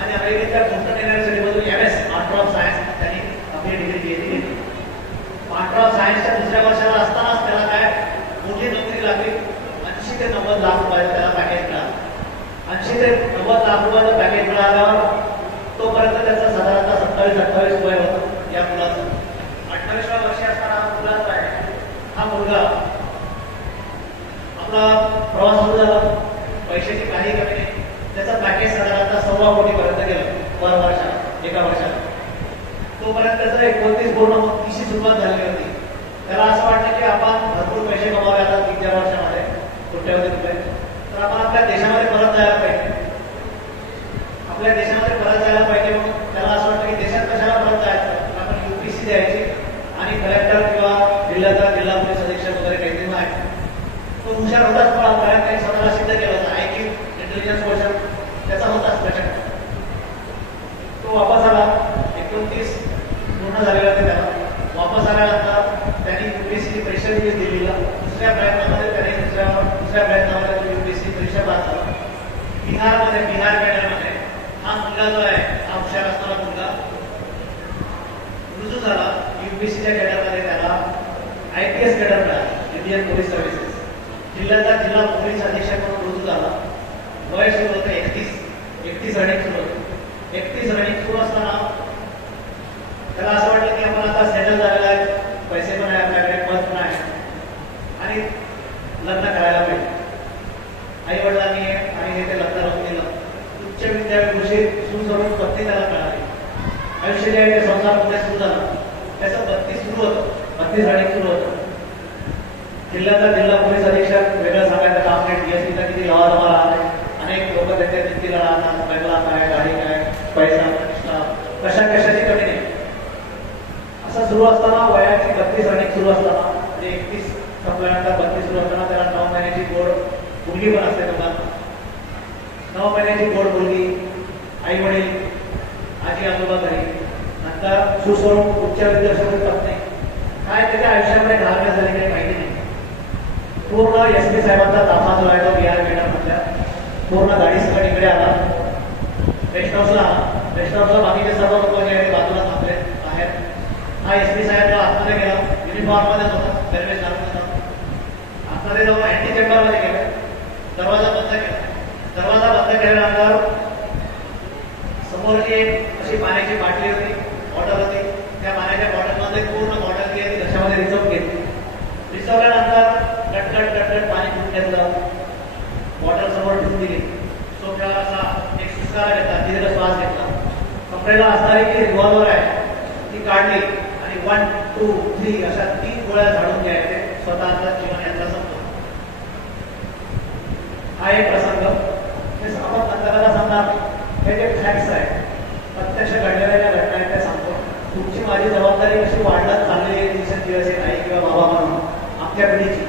आणि अमेरिकेच्या बोस्टन युनिव्हर्सिटीमधून MS मास्टर ऑफ सायन्स त्यांनी आपली डिग्री घेतली. मास्टर ऑफ सायन्सच्या दुसऱ्या वर्षाला असतानाच त्याला काय मोठी नोकरी लागली. 80 ते 90 लाख रुपयाचं त्याला पॅकेज मिळालं. 80 ते 90 लाख रुपयाचं पॅकेज मिळाल्यावर तोपर्यंत त्याचं साधारणतः 27-28 वय होतं या मुलाचं. 28व्या वर्षी असताना हा मुलाचा आहे, हा मुलगा आपला प्रवास सुरू झाला. पैशाची काही कमी नाही. त्याचं पॅकेज साधारणतः 1.25 कोटीपर्यंत गेलं पर वर्षाला, एका वर्षाला. तोपर्यंत त्याचं 29 पूर्ण 30ची सुरुवात झाली होती. त्याला असं वाटलं की आपण भरपूर पैसे कमावले आता 3-4 वर्षामध्ये, कोट्यवधी रुपये, तर आपण आपल्या देशामध्ये परत जायला पाहिजे. आपल्या देशामध्ये परत जायला पाहिजे. म्हणून त्याला असं वाटतं की देशात कशाला परत जायचं, आपण UPSC द्यायची आणि कलेक्टर किंवा जिल्हा पोलीस अधीक्षक वगैरे काहीतरी आहे. तो हुशार होताच, पण कारण काही स्वतःला सिद्ध केलं होतं. IQ इंटेलिजन्स क्वेश्चन त्याचा होताच प्रचंड. तो वापस आला. 29 पूर्ण झालेला ते त्याला. वापस आल्यानंतर त्यांनी UPSC परीक्षा दिली दिल्लीला. दुसऱ्या प्रयत्नामध्ये त्याने दुसऱ्या प्रयत्नामध्ये UPSC परीक्षा पास झाला. बिहार कॅडरमध्ये हा मुलगा जो आहे, हा हुशार असणारा मुलगा रुजू झाला. UPSCच्या कॅडरमध्ये त्याला IPS कॅडर मिळाला, इंडियन पोलीस सर्व्हिसेस. जिल्हा पोलीस अधीक्षक म्हणून रुजू झाला. वय सुरू होतं 31 रनिंग सुरू होतं. 31 रनिंग सुरू असताना त्याला असं वाटलं की आपण आता सेटल झालेला आहे, पैसे पण आहे आपल्याकडे, पद पण आहे आणि लग्न करायला पाहिजे. आई वडिलांनी आणि हे ते लग्न लावून दिलं. उच्च विद्यापीठ सुरू पत्नी त्याला मिळाली. आयुष्य जे आहे ते संसारामध्ये सुरू झालं. त्याचं 32 सुरू होतं, 32 रनिंग सुरू होतं. जिल्हा पोलीस अधीक्षक वेगळं सांगायचं काम नाही. DSPचा किती लवाजमा राहते, अनेक लोक त्यांच्या चिंतीला राहतात. बंगला काय, गाडी काय, पैसा, प्रतिष्ठा, कशाची कमी नाही. असं सुरू असताना वयाची 32 रनिंग सुरू असताना, म्हणजे 31 संपल्यानंतर 32 सुरू असताना त्याला 9 महिन्याची गोड मुलगी पण असते. लोकांना 9 महिन्याची गोड मुलगी, आई वडील, आजी आजोबा घरी, नंतर सुस्वरूप उच्च विद्यापीठ पत्नी. काय त्याच्या आयुष्यामध्ये घालण्या झाली काही माहिती नाही. पूर्ण SP साहेबांचा ताफा जो आहे तो बिहार मधल्या पूर्ण गाडी सगळं इकडे आला. रेस्ट हाऊसला बाकीचे सर्व लोक जे आहे बाजूला थांबले बाहेर. हा SP साहेब जो आतमध्ये गेला, युनिफॉर्म मध्येच होता, दरवेळेस आतमध्ये जाऊन अँटी चेंबरमध्ये गेले. दरवाजा बंद केला. दरवाजा बंद केल्यानंतर समोरची एक अशी पाण्याची बाटली होती, बॉटल होती. त्या पाण्याच्या बॉटलमध्ये पूर्ण बॉटल जी आहे ती घशामध्ये रिझर्व घेतली. रिझर्वल्यानंतर कटकट पाणी पिऊन घेतलं. बॉटल समोर ठेवून दिली. सोफ्यावर असा एक सुस्कारा घेतला, दीर्घ श्वास घेतला. कपड्याला असणारी जी रिव्हॉल्वर आहे ती काढली आणि 1, 2, 3 अशा 3 गोळ्या झाडून घ्यायचे. स्वतःचा जीवन यातला संपतो. हा एक प्रसंग. आपण नंतराला सांगणार हे जे फॅक्ट्स आहे, प्रत्यक्ष घडलेल्या ज्या घटना आहेत त्या सांगतो. तुमची माझी जबाबदारी कशी वाढत चाललेली आहे दिवसेंदिवस एक आई किंवा बाबा म्हणून आपल्या पिढीची,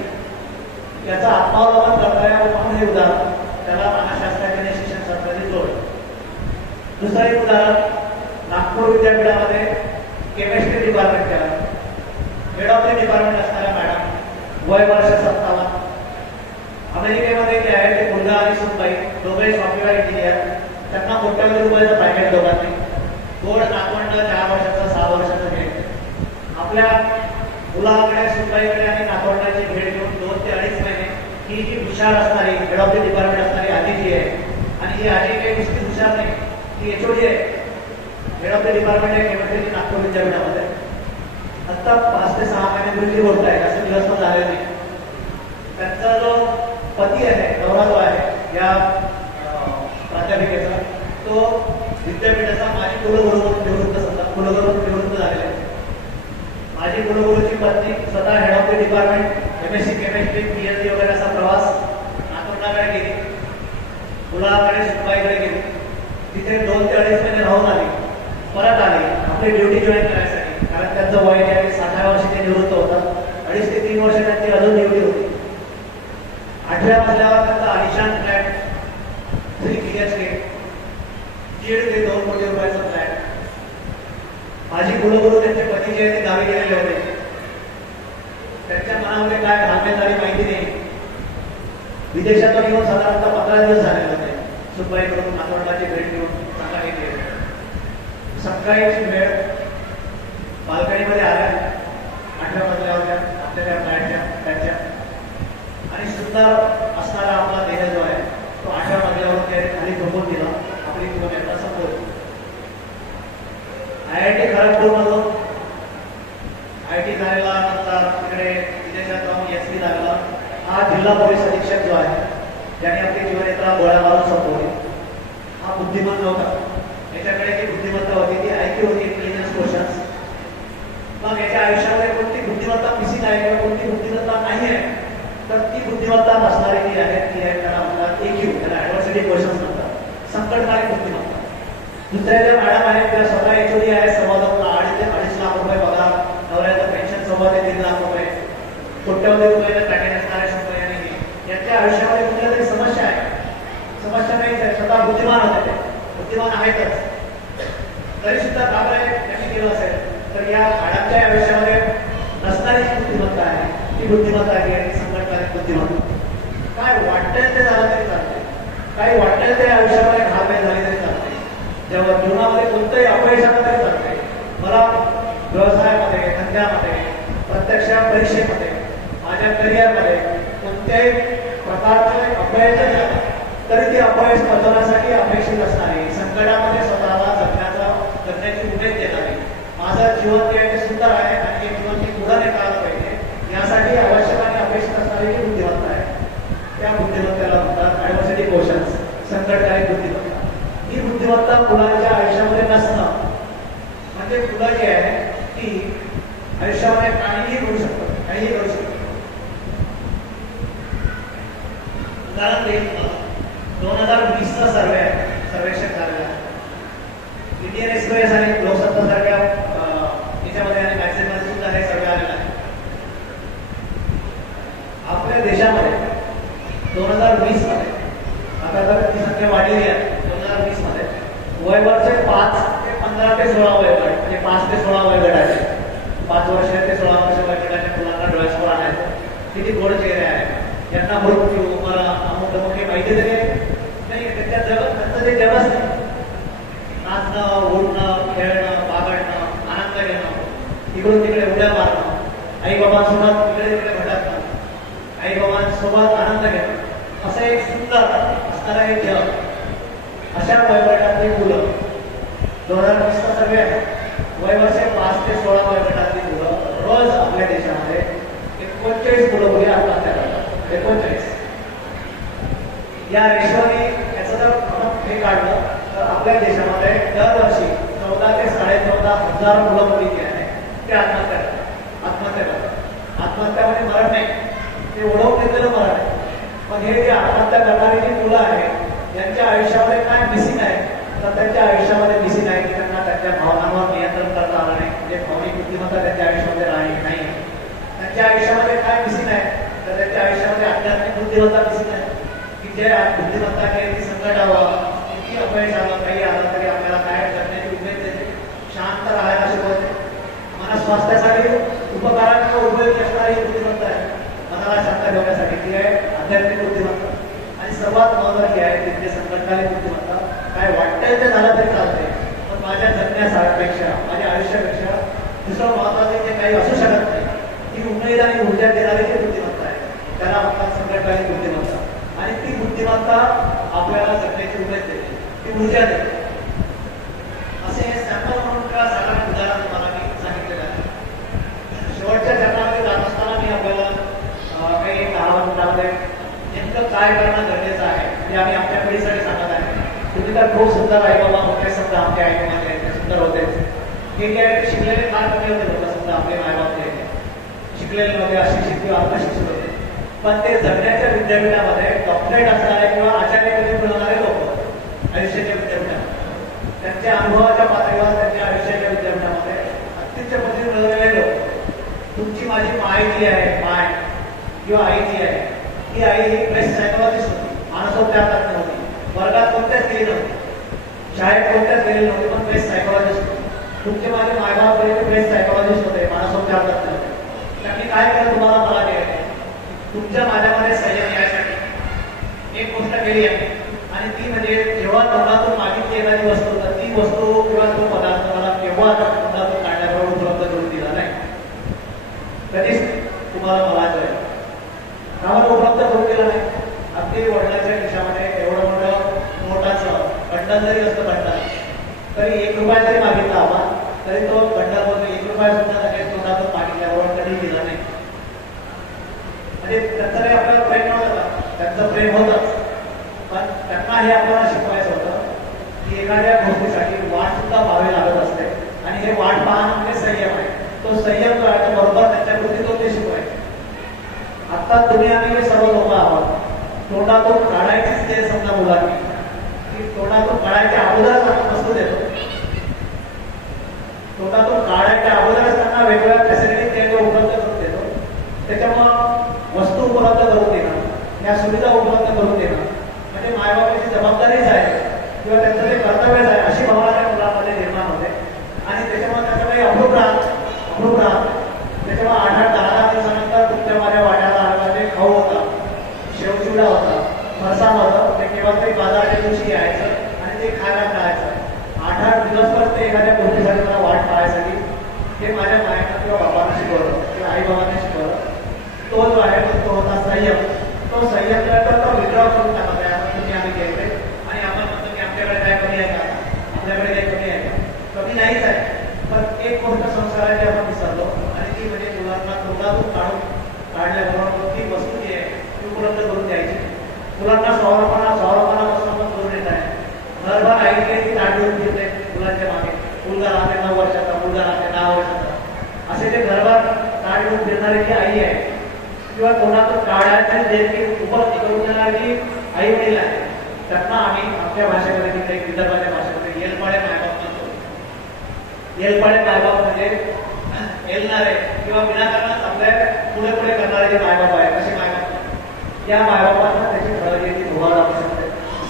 याचा आत्मावलोकन करता यावं म्हणून हे उदाहरण. त्याला मानसशास्त्राचे शिक्षण शास्त्राची जोड. दुसरं एक उदाहरण, नागपूर विद्यापीठामध्ये केमिस्ट्री डिपार्टमेंट केला. हेड ऑफ द डिपार्टमेंट असणाऱ्या मॅडम, वय वर्ष 57. अमेरिकेमध्ये जे आहे ते मुलगा आणि सुनबाई दोघे सॉफ्टवेअर इंजिनियर. त्यांना कोट्यवधी रुपयाचं पॅकेज दोघांनी. गोड नातवंड 4 वर्षाचं 6 वर्षाचं भेट. आपल्या मुलाकडे सुनबाईकडे आणि नातवंडाची भेट घेऊन 2 ते 2.5 महिने ही जी हुशार असणारी हेड ऑफ द डिपार्टमेंट असणारी आजी जी आहे, आणि ही आजी काही नुसती हुशार नाही, ती HOD आहे. हेड ऑफ द डिपार्टमेंट आहे केमिस्ट्रीची नागपूर विद्यापीठामध्ये. आता 5 ते 6 महिन्यापूर्वी बोलत आहे, जास्त दिवस पण झाले नाही. त्यांचा जो पती आहे, नवरा जो आहे या प्राध्यापिकेचा, तो विद्यापीठाचा माजी कुलगुरू निवृत्त झालेला आहे. माजी कुलगुरूची पत्नी स्वतः head of the department MSc chemistry PhD वगैरे असा प्रवास नागपूरकडे गेली, मुलाकडे सुनबाईकडे गेली. तिथे 2 ते 2.5 महिने राहून आली, परत आली आपली ड्युटी जॉईन करायसाठी. कारण त्यांचं वय त्यावेळी 60व्या वर्षी ते निवृत्त होतात. 2.5 ते 3 वर्ष त्यांची अजून ड्युटी होती. 8व्या मजल्यावर त्यांचा आलिशान फ्लॅट 3 BHK, 1.5 ते 2 कोटी रुपयाचा फ्लॅट. माझी कुलगुरू त्यांचे पती जे ते गावी गेलेले होते. त्यांच्या मनामध्ये काय भावना झाली माहिती नाही. विदेशातून येऊन साधारणतः 15 दिवस झालेले होते. सुनबाईकडून नातवंडाची भेट घेऊन सांगा घेतली. सकाळीची वेळ बाल्कनीमध्ये आल्या, 8व्या मजल्यावर आपल्या त्या फ्लॅटच्या त्यांच्या, आणि सुंदर असणारा आपला देह जो आहे तो 8व्या मजल्यावर त्याने खाली झोपून दिला. आपली किलोमीटर संपवली. IIT खरगपूरमधून IIT झालेला, नंतर तिकडे विदेशात जाऊन SC लागला. हा जिल्हा पोलीस अधीक्षक जो आहे, ज्याने आपली जीवनयात्रा गोळ्या मारून संपवली, हा बुद्धिमान नव्हता. याच्याकडे जी बुद्धिमत्ता होती ती IQ होती, इंटेलिजन्स क्वेश्चन्स. मग याच्या आयुष्यामध्ये कोणती बुद्धिमत्ता मिसिंग आहे किंवा कोणती बुद्धिमत्ता नाही आहे, तर ती बुद्धिमत्ता नसणारी जी आहे ती आहे, त्याला म्हणतात EQ, त्याला ॲडव्हर्सिटी क्वेश्चन्स म्हणतात, संकटकारक बुद्धिमत्ता. दुसऱ्या ज्या मॅडम आहेत त्या स्वतः HOD आहे, 2.5 लाख रुपये पगार, नवऱ्याचं पेन्शन 3.25 लाख रुपये, कोट्यवधी रुपयाच्या पॅकेज असणाऱ्या शंभर. यांच्या आयुष्यामध्ये कुठल्या तरी समस्या आहे, समस्या नाहीच आहे, स्वतः बुद्धिमान होते, बुद्धिमान आहेतच, तरी सुद्धा काबरे त्यांनी केलं असेल, तर या मॅडमच्या आयुष्यामध्ये नसणारी जी बुद्धिमत्ता आहे ती बुद्धिमत्ता आहे संकटकारक बुद्धिमत्ता. काय वाटेल ते झालं तरी चालते, काही वाटेल ते आयुष्यामध्ये घालमेल झाली तरी चालते, जेव्हा जीवनामध्ये कोणतंही अपयश आलं तरी चालते. मला व्यवसायामध्ये, धंद्यामध्ये, प्रत्यक्ष परीक्षेमध्ये, माझ्या करिअरमध्ये कोणत्याही प्रकारचे अपयश झाले तरी ती अपयश पचवण्यासाठी अपेक्षित असणारी, संकटामध्ये स्वतःला जगण्याची उमेद देणारी, माझं जीवन जे सुंदर आहे आणि हे जीवन मी पुढे नेता आलं पाहिजे यासाठी आवश्यक आणि अपेक्षित असणारी जी बुद्धिमत्ता आहे, त्या बुद्धिमत्तेला म्हणतात ॲडव्हर्सिटी क्वेश्चन्स, संकटकारक बुद्धिमत्ता. ही बुद्धिमत्ता मुलांच्या आयुष्यामध्ये नसणं म्हणजे मुलं जी आहे ती आयुष्यामध्ये काहीही करू शकतात, काहीही करू शकतात. उदाहरण देईल, 2020चा सर्वेक्षण झालेला आहे. इंडियन एक्सप्रेस आणि लोकसत्ता सारख्या याच्यामध्ये आणि मॅगझिनमध्ये सुद्धा हे सर्वे आलेला आहे. आपल्या देशामध्ये 2020 मध्ये, आता तर ती संख्या वाढलेली आहे, 2020 मध्ये वयोगटचे 5 ते 15 ते 16 वयोगट, म्हणजे 5 ते 16 वयोगटाचे, 5 वर्ष ते 16 वर्ष वयोगटाच्या मुलांना डोळ्यासमोर आणायचं. किती गोड चेहरे आहेत, यांना मृत्यू, मरण, अमुक हे माहिती तरी नाही, त्यांच्या जगत त्यांचं ते जगच नाही. नाचणं, उडणं, खेळणं, बागडणं, आनंद घेणं, इकडून तिकडे उड्या मारणं, आई बाबांसोबत इकडे तिकडे भटकणं, आई बाबांसोबत आनंद घेणं, असं एक सुंदर असणारं एक जग. अशा वयोगटातली मुलं 2020चा सर्वे आहे, वयवर्षे 5 ते 16 वयोगटातली मुलं रोज आपल्या देशामध्ये 39 मुलं मुली आत्महत्या करतात. 39. या रेशोने याचं जर आपण हे काढलं तर आपल्या देशामध्ये दरवर्षी 14 ते 14.5 हजार मुलं मुली जी आहे ते आत्महत्या करतात. आत्महत्या म्हणजे मरण नाही, ते ओढवून घेतलेलं मरण आहे. पण हे जे आत्महत्या करणारी जी मुलं आहेत यांच्या आयुष्यामध्ये काय मिसिंग आहे, तर त्यांच्या आयुष्यामध्ये मिसिंग आहे की त्यांना त्यांच्या भावनांवर नियंत्रण करता आलं नाही, म्हणजे भावनिक बुद्धिमत्ता त्यांच्या आयुष्यामध्ये नाही. त्यांच्या आयुष्यामध्ये काय मिसिंग आहे, तर त्यांच्या आयुष्यामध्ये आध्यात्मिक बुद्धिमत्ता मिसिंग आहे, की जे बुद्धिमत्ता आहे ती संकटावर, किती अपयश आलं, काही आलं तरी आपल्याला काय करण्याची उमेद देते, शांत राहायला शिकवते, मन स्वास्थ्यासाठी उपकारात्मक उपयोगी असणारी बुद्धिमत्ता आहे, मनाला शांत ठेवण्यासाठी ती आहे आध्यात्मिक बुद्धिमत्ता. आणि सर्वात महत्त्वाची आहे ती म्हणजे संकटकारक बुद्धिमत्ता. काय वाटतंय ते झालं तरी चालते, पण माझ्या जगण्यापेक्षा, माझ्या आयुष्यापेक्षा दुसरं महत्त्वाचं जे काही असू शकत नाही, ही उमेद आणि ऊर्जा देणारी जी बुद्धिमत्ता आहे त्याला म्हणतात संकटकारक बुद्धिमत्ता. आणि ती बुद्धिमत्ता आपल्याला जगण्याची उमेद देते, ती ऊर्जा देते. असे हे सॅम्पल म्हणून का साधारण उदाहरण तुम्हाला मी सांगितलेलं आहे. म्हणजे आम्ही आमच्या पिढीसाठी सांगत आहे. तुम्ही तर खूप सुंदर आई बाबा होते, समजा आमचे आई बाबा सुंदर होते. हे जे आहे ते शिकलेले फार कमी होते लोक, समजा आपले मायबाप जे शिकलेले नव्हते, अशिक्षित किंवा अप्रशिक्षित होते. पण ते जगण्याच्या विद्यापीठामध्ये डॉक्टरेट असणारे किंवा आचार्य पदवी मिळवणारे लोक आयुष्याच्या विद्यापीठात, त्यांच्या अनुभवाच्या पातळीवर त्यांच्या आयुष्याच्या विद्यापीठामध्ये अत्युच्च पदवी मिळवलेले लोक. तुमची माझी माय जी आहे, माय किंवा आई जी आहे, ती आई ही बेस्ट सायकोलॉजिस्ट होती, मानसोपचार तज्ञ होती. वर्गात कोणत्याच गेली नव्हती, शाळेत कोणत्याच गेलेली नव्हती, पण बेस्ट सायकोलॉजिस्ट होती. तुमचे माझे मायबाप बेस्ट सायकोलॉजिस्ट होते, मानसोपचार तज्ञ होते. त्यांनी काय केलं तुम्हाला मला ते तुमच्या माझ्यामध्ये संयम यायसाठी एक गोष्ट केली आहे, आणि ती म्हणजे जेव्हा तोंडातून मागितली एखादी वस्तू, तर ती वस्तू किंवा तो पदार्थ मला केव्हा तोंडातून काढल्याबरोबर उपलब्ध करून दिला नाही. कधीच तुम्हाला मला कामाला उपलब्ध करून दिला नाही. अगदी वडिलांच्या खिशामध्ये एवढं मोठं नोटाचं बंडल जरी असतं, बंडल तरी 1 रुपया जरी मागितला आपण, तरी तो बंडल 1 रुपया सुद्धा लगेच तोंडातून मागितल्याबरोबर कधी दिला नाही. म्हणजे त्यांचं काही आपल्याला प्रेम नव्हतं, त्यांचं प्रेम होतंच, पण त्यांना हे आपल्याला शिकवायचं होतं की एखाद्या गोष्टीसाठी वाट सुद्धा पाहावी लागत असते, आणि हे वाट पाहणं म्हणजे संयम आहे. तो संयम जो आहे तो बरोबर त्यांच्या कृतीतून ते शिकवायचे. आता तुम्ही आम्ही सर्व लोक आहोत, तोंडातून काढायचीच ते समजा मुलांनी, की तोंडातून काढायच्या अगोदरच आपण वस्तू देतो. तोंडातून काढायच्या अगोदरच त्यांना वेगवेगळ्या फॅसिलिटी ते उपलब्ध करून देतो. त्याच्यामुळं वस्तू उपलब्ध करून देणं, या सुविधा उपलब्ध करून देणं म्हणजे मायबापाची जबाबदारीच आहे किंवा त्यांचं ते कर्तव्यच आहे, अशी भावना त्या मुलामध्ये निर्माण होते. आणि त्याच्यामुळे त्याचं काही अप्रूप राहत. त्याच्यामुळे 8-10 दिवसानंतर तुमच्या माझ्या वाट्याला आला खाऊ होता, शेवचिवडा होता, फरसाण होतं, ते केव्हा तरी बाजाराच्या दिवशी यायचं आणि ते खायला मिळायचं. 8-8 दिवसभर ते एखाद्या गोष्टीसाठी मला वाट पाहायसाठी हे माझ्या मायांना किंवा बाबांना शिकवलं किंवा आई बाबांना शिकवलं. तो जो आहे तो होता संयम. तो संयम तर तो विड्रॉ करून टाकला तुम्ही आम्ही घेतले, आणि आपण म्हणतो की आमच्याकडे काय कमी आहे का, आपल्याकडे काही कमी आहे का, कमी नाहीच आहे. पण एक गोष्ट संस्काराची आपण विसरलो, आणि ती म्हणजे मुलांना तोंडातून काढल्याबरोबर ती वस्तू जी आहे ती उपलब्ध करून द्यायची. मुलांना स्वावलंबनापासून आपण करून येत आहे. घरभर आई ती ताट घेऊन फिरते मुलांच्या मागे. मुलगा राहते 9 वर्षाचा, मुलगा राहते 10 वर्षाचा, असे ते घरभर ताट घेऊन फिरणारी जी आई आहे किंवा तोंडातून काढायची जे उपलब्ध करून देणारी आई वडील आहे, त्यांना आम्ही आमच्या भाषेमध्ये तिथे विदर्भाच्या भाषेमध्ये येलपाडे मायबाप म्हणतो. येलपाडे मायबाप म्हणजे येलणारे किंवा विनाकारण आपल्या पुढे करणारे जे मायबाप आहेत असे मायबाप. या मायबापांना त्याची काळजी भोगावी लागू शकते.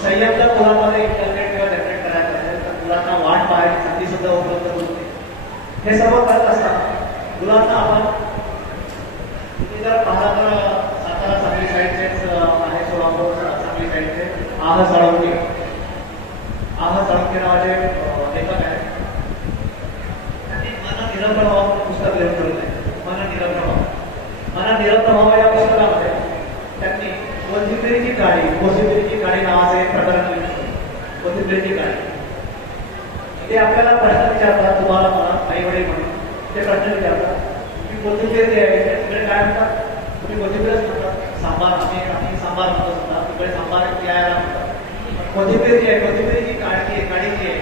संयम जर मुलांमध्ये इंटरनेट किंवा जनरेट करायचं असेल तर मुलांना वाट पाहायची संधी सुद्धा उपलब्ध करून देते. हे सर्व करत असताना मुलांना आपण तुम्ही जर पाहता तर सातारा सांगली साईडचेच आहे, सोलापूर सांगली साईडचे आह साळुंके नावाचे लेखक आहेत. त्यांनी मन निरप्रभाव पुस्तक लिहून ठेवलं आहे. मन निरप्रभाव या पुस्तकामध्ये त्यांनी कोथिंबिरीची काडी नावाचे एक प्रकरण लिहिलं. कोथिंबिरीची काडी ते आपल्याला प्रश्न विचारतात, तुम्हाला मला आई वडील म्हणून ते प्रश्न विचारतात की कोथिंबीर जे आहे तिकडे काय म्हणतात, तुम्ही कोथिंबीरच म्हणतात, सांबार आम्ही सांबार म्हणतो सुद्धा, तिकडे सांबार प्यायला म्हणतात. कोथिंबीर जी आहे, कोथिंबीरची काडी जी आहे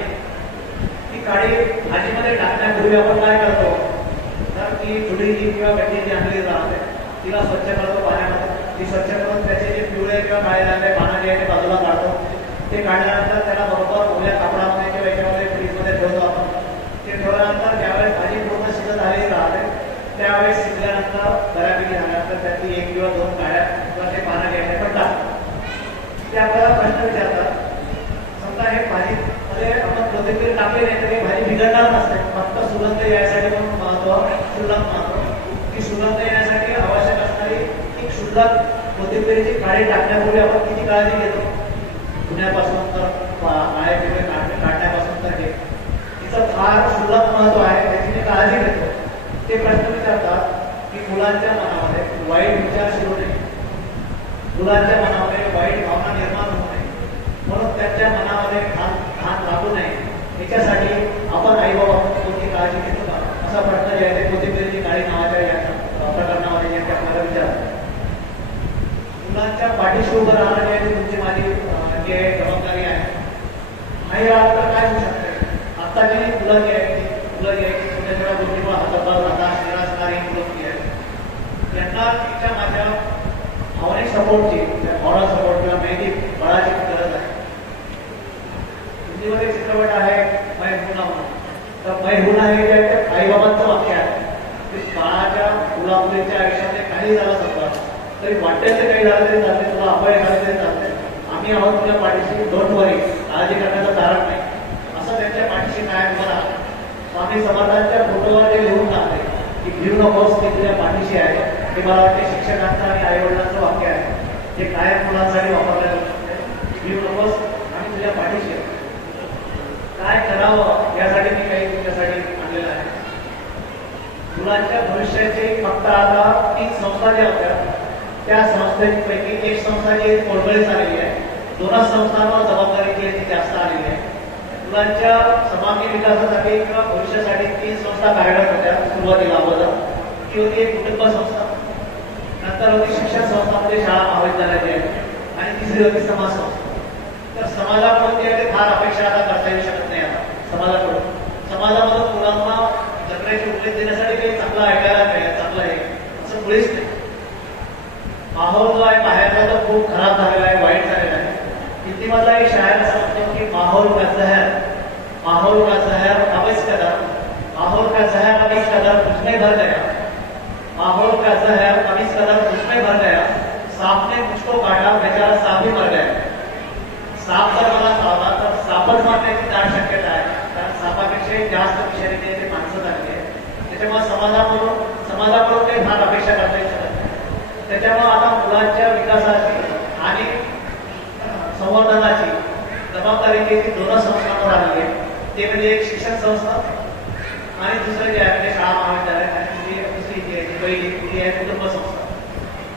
ती काडी भाजीमध्ये टाकण्यापूर्वी आपण काय करतो तर ती जुडीची किंवा गड्डी जी आणली राहते तिला स्वच्छ करतो पाण्यामध्ये. ती स्वच्छ करून त्याचे जे पिवळे किंवा काळे झालेले पानं जे आहे ते बाजूला काढतो. ते काढल्यानंतर त्याला बरोबर ओल्या कापडामध्ये किंवा याच्यामध्ये फ्रीजमध्ये ठेवतो आपण. ते ठेवल्यानंतर ज्यावेळेस भाजी पूर्ण शिजत आलेली राहते त्यावेळेस शिजल्यानंतर बऱ्यापैकी झाल्यानंतर त्यातली 1 किंवा 2 काड्या किंवा ते पानं घ्यायचे पडतात. ते आपल्याला प्रश्न विचारतात, समजा हे भाजीमध्ये आपण कोथिंबीर टाकली नाही तर ही भाजी बिघडणार नसते, फक्त सुगंध यायसाठी म्हणून क्षुल्लक महत्व. की सुगंध येण्यासाठी आवश्यक असणारी एक क्षुल्लक कोथिंबीरीची काडी टाकण्यापूर्वी आपण किती काळजी घेतो, धुण्यापासून तर काळे पिवळे काढण्यापासून तर हे तिचं फार क्षुल्लक महत्व आहे, त्याची मी काळजी घेतो. ते प्रश्न विचारतात की मुलांच्या मनामध्ये वाईट विचार शिरू नये, मुलांच्या मनामध्ये वाईट भावना निर्माण होऊ नये, म्हणून त्यांच्या मनामध्ये घाण लागू नये, याच्यासाठी आपण आई बाबा कोणती काळजी घेतो का, असा प्रश्न जे आहे ते कोथिंबीरीची काडी नावाच्या या प्रकरणामध्ये जे आपल्याला विचारतात. मुलांच्या पाठीशी उभं राहणं जे आहे तुमची माझी बांधिलकी आहे, जबाबदारी आहे. नाही राहिलं तर काय होऊ शकते. आता जी मुलं जी आहेत छोट्या छोट्या गोष्टींवर हातात असणारी मुलं जी आहेत त्यांना तिच्या माझ्या भावनिक सपोर्टची, मॉरल सपोर्ट किंवा नैतिक बळाची गरज आहे. हिंदीमध्ये चित्रपट आहे मै हूं ना म्हणून. तर मै हूं ना हे जे आई बाबांचं वाक्य आहे की बाळाच्या मुला मुलींच्या आयुष्यामध्ये काही झालं समजा तरी वाटेल ते काही झालं तरी चालते, तुला अपयश झालं तरी चालते, आम्ही आहोत तुझ्या पाठीशी, डोंट वरी, काळजी करण्याचं कारण नाही, असं त्यांच्या पाठीशी काय मला स्वामी समर्थांच्या फोटोवर ते लिहून टाकले की भिऊ नकोस, ते तुझ्या पाठीशी आहे. हे मला वाटते शिक्षकांचं आणि आई वडिलांचं वाक्य आहे, जे कायम मुलांसाठी वापरलं जाऊ शकते. भिऊ नकोस आणि तुझ्या पाठीशी आहे. काय करावं यासाठी मी काही तुमच्यासाठी आणलेलं आहे. मुलांच्या भविष्याची फक्त आता 3 संस्था ज्या होत्या त्या संस्थेपैकी एक संस्था जी कोळवळीत आलेली आहे, 2 संस्थांवर जबाबदारी जी जास्त आलेली आहे. मुलांच्या सर्वांगीण विकासासाठी किंवा भविष्यासाठी 3 संस्था कार्यरत होत्या. सुरुवातीला अगोदर ती होती एक कुटुंब संस्था, नंतर होती शिक्षण संस्था म्हणजे शाळा महाविद्यालय आणि तिसरी होती समाज संस्था. तर समाजाकडून जे आहे फार अपेक्षा आता करता येऊ शकत नाही. आता समाजामधून मुलांना जगण्याची उमेद देण्यासाठी काही चांगलं ऐकायला मिळेल, चांगलं आहे असं मुळीच नाही. माहोल जो आहे बाहेरचा तो खूप खराब झालेला आहे, वाईट झालेला आहे. हिंदीमधला एक शायर असं म्हणतो की माहोल का जहर अब इस कदर, माहौल का जहर अब इस कदर मुझमें भर गया, माहौल का जहर अब इस कदर मुझमें भर गया, सांप ने मुझको काटा, बेचारा सांप ही मर गया. साप जर मला चावला तर सापच मारण्याची दाट शक्यता आहे, कारण सापापेक्षा जास्त विषारी ते माणसं झाली आहे. त्याच्यामुळे समाजाकडून काही फार अपेक्षा करता येऊ शकत नाही. त्याच्यामुळे आता मुलांच्या विकासाची आणि संवर्धनाची जबाबदारी देखील 2 संस्थांवर आलेली आहे. ते म्हणजे एक शिक्षण संस्था आणि दुसरं जे आहे म्हणजे शाळा महाविद्यालय आणि दुसरी जी आहे पहिली आहे कुटुंब संस्था.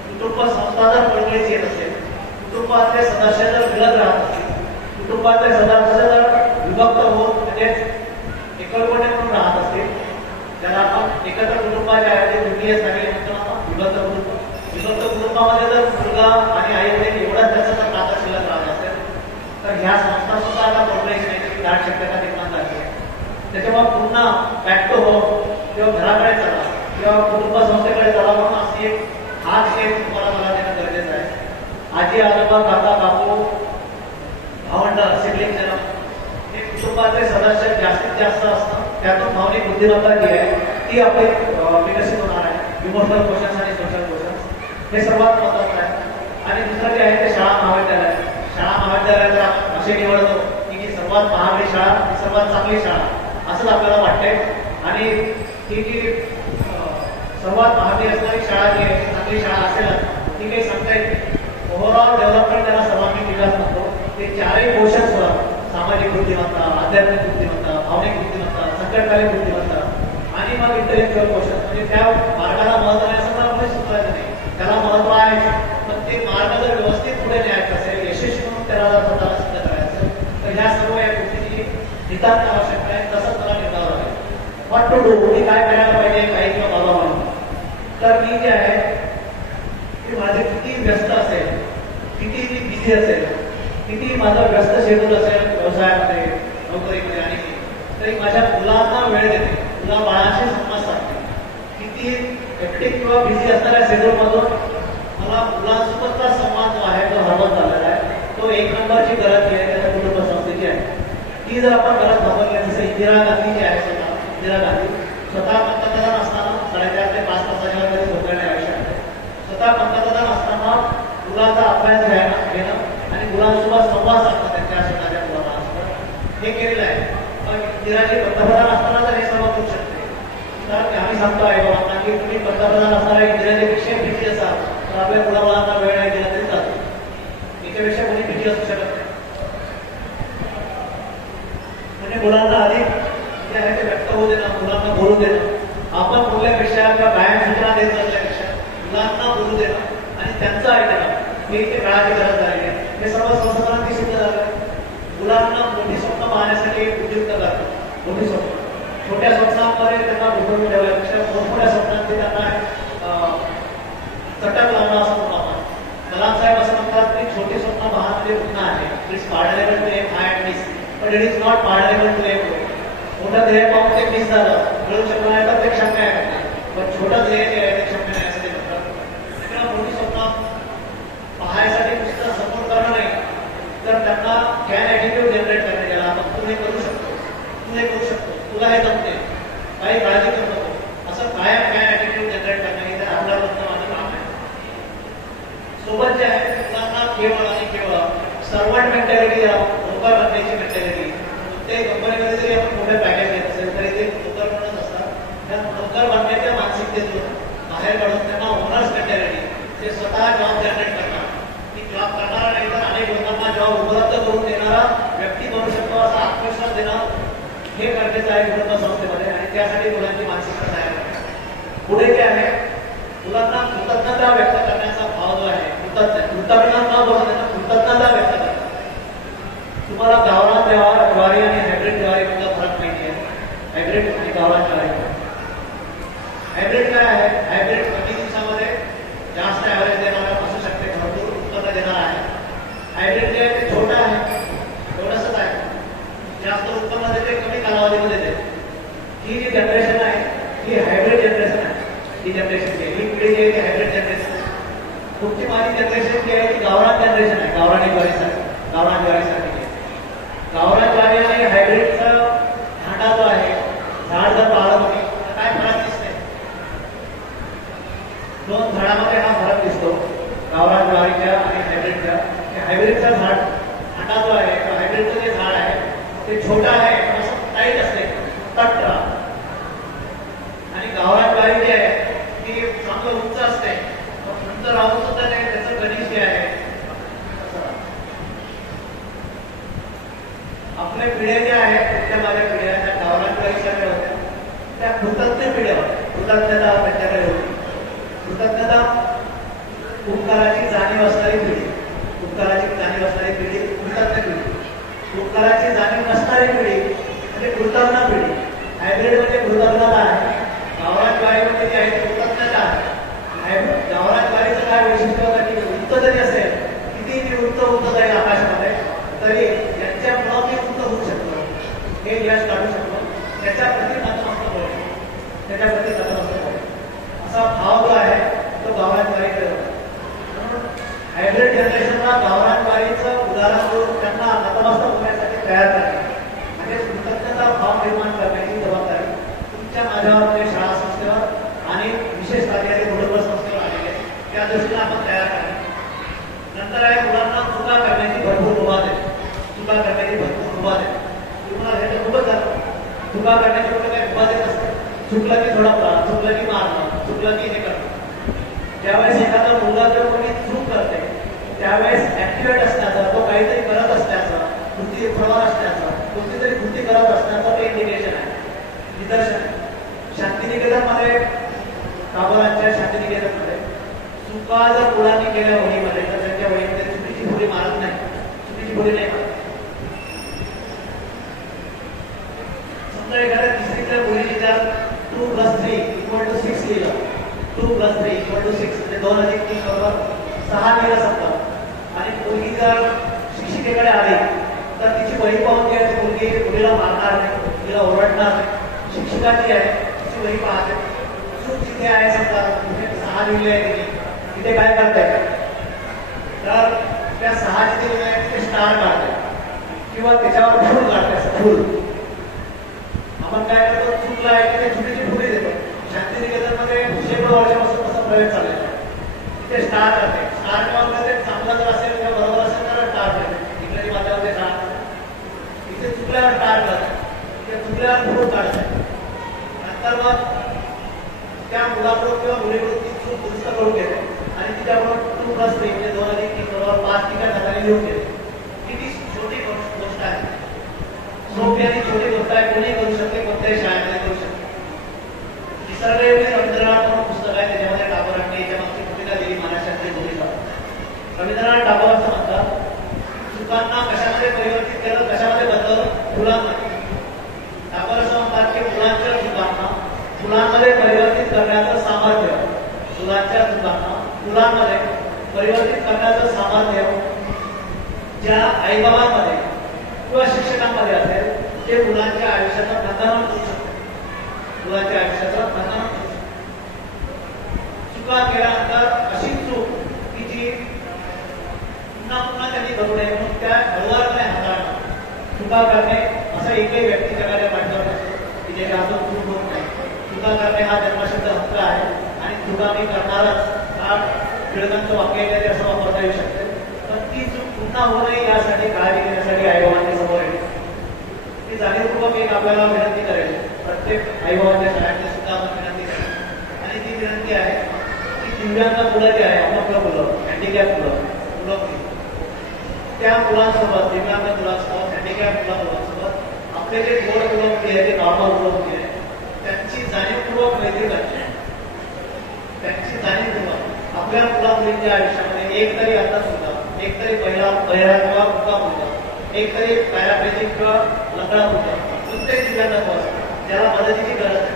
कुटुंब संस्था जर पडगळीच येत असेल, कुटुंबातले सदस्य जर मिळत राहत असतील, कुटुंबातले सदस्य जर विभक्त होत म्हणजे एकलकोंडे म्हणून राहत असतील, ज्याला आपण एकत्र कुटुंबाच्या ऐवजी न्यूक्लियस फॅमिली म्हणतो ना, विभक्त कुटुंबामध्ये जर मुलगा आणि आई वडील एवढाच त्याचा जर नाता शिल्लक राहत असेल तर ह्या संस्था सुद्धा आता पडगळीच येण्याची दाट शक्यता निर्माण झाली आहे. त्याच्यामुळे पुन्हा बॅक टू होम किंवा घराकडे चला किंवा कुटुंब संस्थेकडे चला म्हणून अशी एक हात तुम्हाला मला देणं गरजेचं आहे. आजी आजोबा काका काकू भावंड सिबलिंग जन्म हे कुटुंबातले सदस्य जास्तीत जास्त असतं. त्यातून भावनिक बुद्धिमत्ता जी आहे ती आपली विकसित होणार आहे. इमोशनल क्वेश्चन्स आणि सोशल क्वेश्चन्स हे सर्वात महत्वाचं आहे. आणि दुसरं जे आहे ते शाळा महाविद्यालय. शाळा महाविद्यालयाला आपण असे निवडतो की जी सर्वात महागडी शाळा ही सर्वात चांगली शाळा असंच आपल्याला वाटते. आणि ही जी सर्वात महागडी असणारी शाळा जी आहे चांगली शाळा असेल ती काही सांगता येत नाही. ओव्हरऑल डेव्हलपमेंट त्याला सर्वांगीण विकास म्हणतो. ते 4ही पोर्शन्स सामाजिक बुद्धिमत्ता, आध्यात्मिक बुद्धिमत्ता, भावनिक बुद्धिमत्ता, संकटकालीन बुद्धिमत्ता आणि मग इंटेलेक्च्युअल क्वेश्चन म्हणजे त्या मार्गाला महत्व आहे असं मला कोणी सुचवायचं नाही. त्याला महत्व आहे पण ते मार्ग जर व्यवस्थित पुढे न्यायचं असेल, यशस्वी म्हणून त्याला जर स्वतःला सिद्ध करायचं तर ह्या सर्व या गोष्टीची नितांत आवश्यकता आहे. तसंच मला निर्धार आहे व्हॉट टू डू, मी काय करायला पाहिजे काही किंवा बाबा म्हणून. तर मी जे आहे ते माझे किती व्यस्त असेल, किती मी बिझी असेल, किती माझं व्यस्त शेड्यूल असेल व्यवसायामध्ये नोकरीमध्ये आणि तरी माझ्या मुलांना वेळ देते, मुला बाळांशी संवाद साधते. किती हेक्टिक किंवा बिझी असणाऱ्या शेड्यूलमधून मला मुलांसोबतचा संवाद जो आहे तो हरवत चाललेला आहे. तो 1 नंबरची गरज जी आहे त्याच्या कुटुंब संस्थेची आहे. ती जर आपण गरज वापरली जसं इंदिरा गांधी जी आहे इंदिरा गांधी स्वतः पंतप्रधान असताना 4.5 ते 5 तासाच्या मध्ये झोपण्याचे आयुष्य आहे. स्वतः पंतप्रधान असताना मुलांचा अभ्यास घेणं आणि मुलांसोबत संवाद साधणं त्यांच्या स्वतःच्या मुलांसोबत हे केलेलं आहे. पण इंदिराजी पंतप्रधान असताना तर हे सर्व करू शकते. तर आम्ही सांगतो आई बाबांना की तुम्ही पंतप्रधान असणाऱ्या इंदिराजीपेक्षा बिझी असाल तर आपल्या मुलांना वेळ नाही दिला तरी चालतो. याच्यापेक्षा कोणी बिझी असू शकत नाही. म्हणजे मुलांना अधिक जे आहे ते व्यक्त होऊ देणं, मुलांना बोलू देणं, आपण बोलल्यापेक्षा किंवा कायम सूचना देत असल्यापेक्षा मुलांना बोलू देणं आणि त्यांचं ऐकणं ही ते काळाची गरज झालेली आहे. हे सर्व संशोधनात सिद्ध झालं. मुलांना मोठी स्वप्न पाहण्यासाठी उद्युक्त करतात. मोठी स्वप्न छोट्या स्वप्नांमध्ये त्यांना बुडवून ठेवल्यापेक्षा मोठमोठ्या स्वप्नांचे त्यांना चटक लावणं असं म्हणतो आपण. कलाम साहेब असं म्हणतात की छोटी स्वप्न पाहणं म्हणजे गुन्हा आहे. नॉट पाळणे तुला मोठं ध्येय पाहून ते मिस झालं मिळू शकलं नाही तर ते क्षम्य आहे पण छोटं ध्येय जे आहे ते क्षम्य नाही असं ते म्हणतात त्यामुळे मोठी स्वप्न पाहायसाठी नुसतं सपोर्ट करणं नाही तर त्यांना कॅन ॲटिट्यूड जनरेट करणे गेला आपण तू हे करू शकतो तू हे करू शकतो तुला हे जमते काही काळजी करू नको असं कायम कॅन ॲटिट्यूड जनरेट करणं हे तर आपल्याला माझं काम आहे सोबत जे आहे मुलांना केवळ आणि केवळ सर्वंट मेंटॅलिटी नोकर बनण्याची मेंटॅलिटी ते कंपनीमध्ये जरी आपण मोठे पॅकेज घेत असेल तरी ते नोकर म्हणत असतात त्या नोकर बनण्याच्या मानसिकतेतून बाहेर काढून त्यांना ओनर्स मेंटॅलिटी जे स्वतः जॉब जनरेट करणार की जॉब करणारा नाही तर अनेक लोकांना जॉब उपलब्ध करून देणारा व्यक्ती बनू शकतो असा आत्मविश्वास देणं हे गरजेचं आहे कुटुंब संस्थेमध्ये आणि त्यासाठी मुलांची मानसिकता तयार करणे पुढे जे आहे मुलांना कृतज्ञता व्यक्त करण्याचा भाव जो आहे कृतज्ञता न बोलून त्यांना कृतज्ञता व्यक्त करणे तुम्हाला गावरान ज्वारी आणि हायब्रिड ज्वारी मधला फरक माहिती आहे हायब्रिड आणि गावरान ज्वारी हायब्रिड काय आहे हायब्रिड कमी दिवसामध्ये जास्त ऍव्हरेज देणारा असू शकते भरपूर उत्पन्न देणारा आहे हायब्रिड जे आहे ते छोटं आहे एवढंच आहे जास्त उत्पन्न देते कमी कालावधीमध्ये देते ही जी जनरेशन आहे ही हायब्रिड जनरेशन आहे ही जनरेशन ही पिढी जी आहे ती हायब्रिड जनरेशन आहे तुमची माझी जनरेशन जी आहे ती गावरान जनरेशन आहे गावरान ज्वारीसाठी गावरान ज्वारी आणि हायब्रिडचा झाडा जो आहे झाड जर पाहिलं तुम्ही तर काय फरक दिसते दोन झाडामध्ये हा फरक दिसतो गावरान ज्वारीच्या आणि हायब्रिडच्या हायब्रिडचा झाड झाडा जो आहे हायब्रिडचं जे झाड आहे ते छोटं आहे असं टाईट असते तट आणि गावरान ज्वारी जी आहे ती चांगलं उंच असते उंच राहून सुद्धा त्याचं गणित जे आहे आपल्या पिढ्या ज्या आहेत तुमच्या माझ्या पिढ्या त्या गावरान ज्वारीच्या होत्या त्या कृतज्ञ पिढ्या होत्या कृतज्ञता त्यांच्याकडे होती कृतज्ञता उपकाराची जाणीव असणारी पिढी उपकाराची जाणीव असणारी पिढी कृतज्ञ पिढी उपकाराची जाणीव नसणारी पिढी म्हणजे कृतज्ञ पिढी हायब्रिड म्हणजे कृतज्ञता आहे गावरान ज्वारीमध्ये जी आहे कृतज्ञता आहे गावरान ज्वारीचं काय वैशिष्ट्य होतं की उंच जरी असेल किती उंच जाईल आकाशामध्ये तरी यांच्यामुळं मी उंच होऊ शकतो हे यश काढू शकतो त्याच्या प्रति नतमस्तक होईल त्याच्या प्रति नतमस्तक होईल असा भाव जो आहे तो गावरान ज्वारीकडे होता म्हणून हायब्रिड जनरेशनला गावरान ज्वारीचं उदाहरण करून त्यांना नतमस्तक होण्यासाठी तयार करणे म्हणजे कृतज्ञता भाव निर्माण करण्याची जबाबदारी तुमच्या माझ्यावर शाळा संस्थेवर आणि विशेष कार्यालय कुटुंब संस्थेवर आलेले त्या दृष्टीने आपण तयार करणे नंतर आहे मुलांना चुका करण्याची भरपूर मुभा देते चुका करण्याची भरपूर मुभा देते तुम्हाला हे तर खूपच झालं चुका करण्याची कुठे काही मुभा देत असते चुकलं की थोडं चुकलं की मारणं चुकलं की हे करणं ज्यावेळेस एखादा मुलगा जर कोणी चूक करते त्यावेळेस ऍक्टिव्हेट असण्याचा तो काहीतरी करत असण्याचा कृती प्रवाह असण्याचा कोणती तरी कृती करत असण्याचा ते इंडिकेशन आहे निदर्शन आहे शांतिनिकेतनमध्ये काबोलांच्या शांतिनिकेतनमध्ये चुका जर मुलांनी केल्या होळीमध्ये तर त्यांच्या होळीमध्ये चुकीची फुली मारत नाही चुकीची फुली नाही मारत समजा एखाद्या तिसरीतल्या मुलीने जर 2+3=6 लिहिलं 2+3=6 म्हणजे 2 अधिक 3 बरोबर 6 लिहिलं समजा आणि मुलगी जर शिक्षिकेकडे आली तर तिची वही पाहून घ्यायची मुलगी मुलीला मारणार नाही मुलीला ओरडणार नाही शिक्षिका जी आहे तिची वही पाहते चूक जिथे आहे समजा तिथे 6 लिहिले आहे तिथे काय करताय तर त्या 6 जिथे लिहिले आहे तिथे स्टार काढते किंवा त्याच्यावर फूल काढते फूल आपण काय करतो चुकला आहे तिथे छोटीशी फुली देतो शांतिनिकेतनमध्ये शेकडो वर्षापासून असा प्रयोग चाललेला आहे तिथे स्टार करते स्टार किंवा ते चांगलं जर असेल किंवा बरोबर असेल तर स्टार करते इंग्रजी माध्यमामध्ये स्टार इथे चुकल्यावर स्टार करते किंवा चुकल्यावर फूल काढते नंतर मग त्या मुलाकडून किंवा मुलीकडून ती चूक दुरुस्त करून घेते आणि तिच्याकडून 2+3 म्हणजे 2 अधिक 3 बरोबर 5 तिच्या हाताने लिहून घेते किती छोटी गोष्ट आहे सोपी आणि छोटी गोष्ट आहे कोणी करू शकते कोणत्याही शाळेमध्ये करू शकते निसर्गयोगी रवींद्रनाथ म्हणून पुस्तक आहे त्याच्यामध्ये टागोरांनी याच्या मागची भूमिका दिली महाराष्ट्रातली भूमिका रवींद्रनाथ टागोर असं म्हणतात चुकांना कशामध्ये परिवर्तित केलं कशामध्ये बदलवलं फुलांमध्ये टागोर असं म्हणतात की मुलांच्या चुकांना फुलांमध्ये परिवर्तित करण्याचं सामर्थ्य फुलांच्या चुकांना फुलांमध्ये परिवर्तित करण्याचं सामर्थ्य ज्या आईबाबांमध्ये किंवा शिक्षकांमध्ये असेल ते मुलांच्या आयुष्याचा प्रधान करू शकते, मुलांच्या आयुष्याचा प्रधान करू शकते. चुका केल्यानंतर अशी चूक की जी पुन्हा पुन्हा त्यांनी करू नये म्हणून त्या हळूवारपणे हाताळणं. चुका करणे असा एकही व्यक्ती जगाच्या पाठीवर नसतो की ज्याच्या हातून चूक होत नाही. चुका करणे हा जन्मसिद्ध हक्क आहे आणि चुका मी करणारच हा टिळकांचं वाक्य आहे ते असं वापरता येऊ शकते. पण ती चूक पुन्हा होऊ नये यासाठी काळजी घेण्यासाठी आईबाबांनी समोर येईल. ती जाणीवपूर्वक एक आपल्याला विनंती करेल, प्रत्येक आईबाबांच्या शाळांनी सुद्धा आपण विनंती करेल. आणि ती विनंती आहे की दिव्यांग मुलं जे आहे, अपंग मुलं, हँडिकॅप मुलं, त्या मुलांसोबत, दिव्यांग मुलांसोबत, हँडिकॅप मुलांसोबत आपले जे गोड मुलं मुली आहेत, ते नॉर्मल मुलं मुली आहेत, त्यांची जाणीवपूर्वक मैत्री करणे. त्यांची जाणीवपूर्वक आपल्या मुला मुलींच्या आयुष्यामध्ये एक तरी आता सुद्धा, एक तरी बहिरा किंवा मुका मुलगा, एक तरी पॅराप्लेजिक किंवा लंगडा मुलगा, प्रत्येक दिव्यांग असतो ज्याला मदतीची गरज आहे.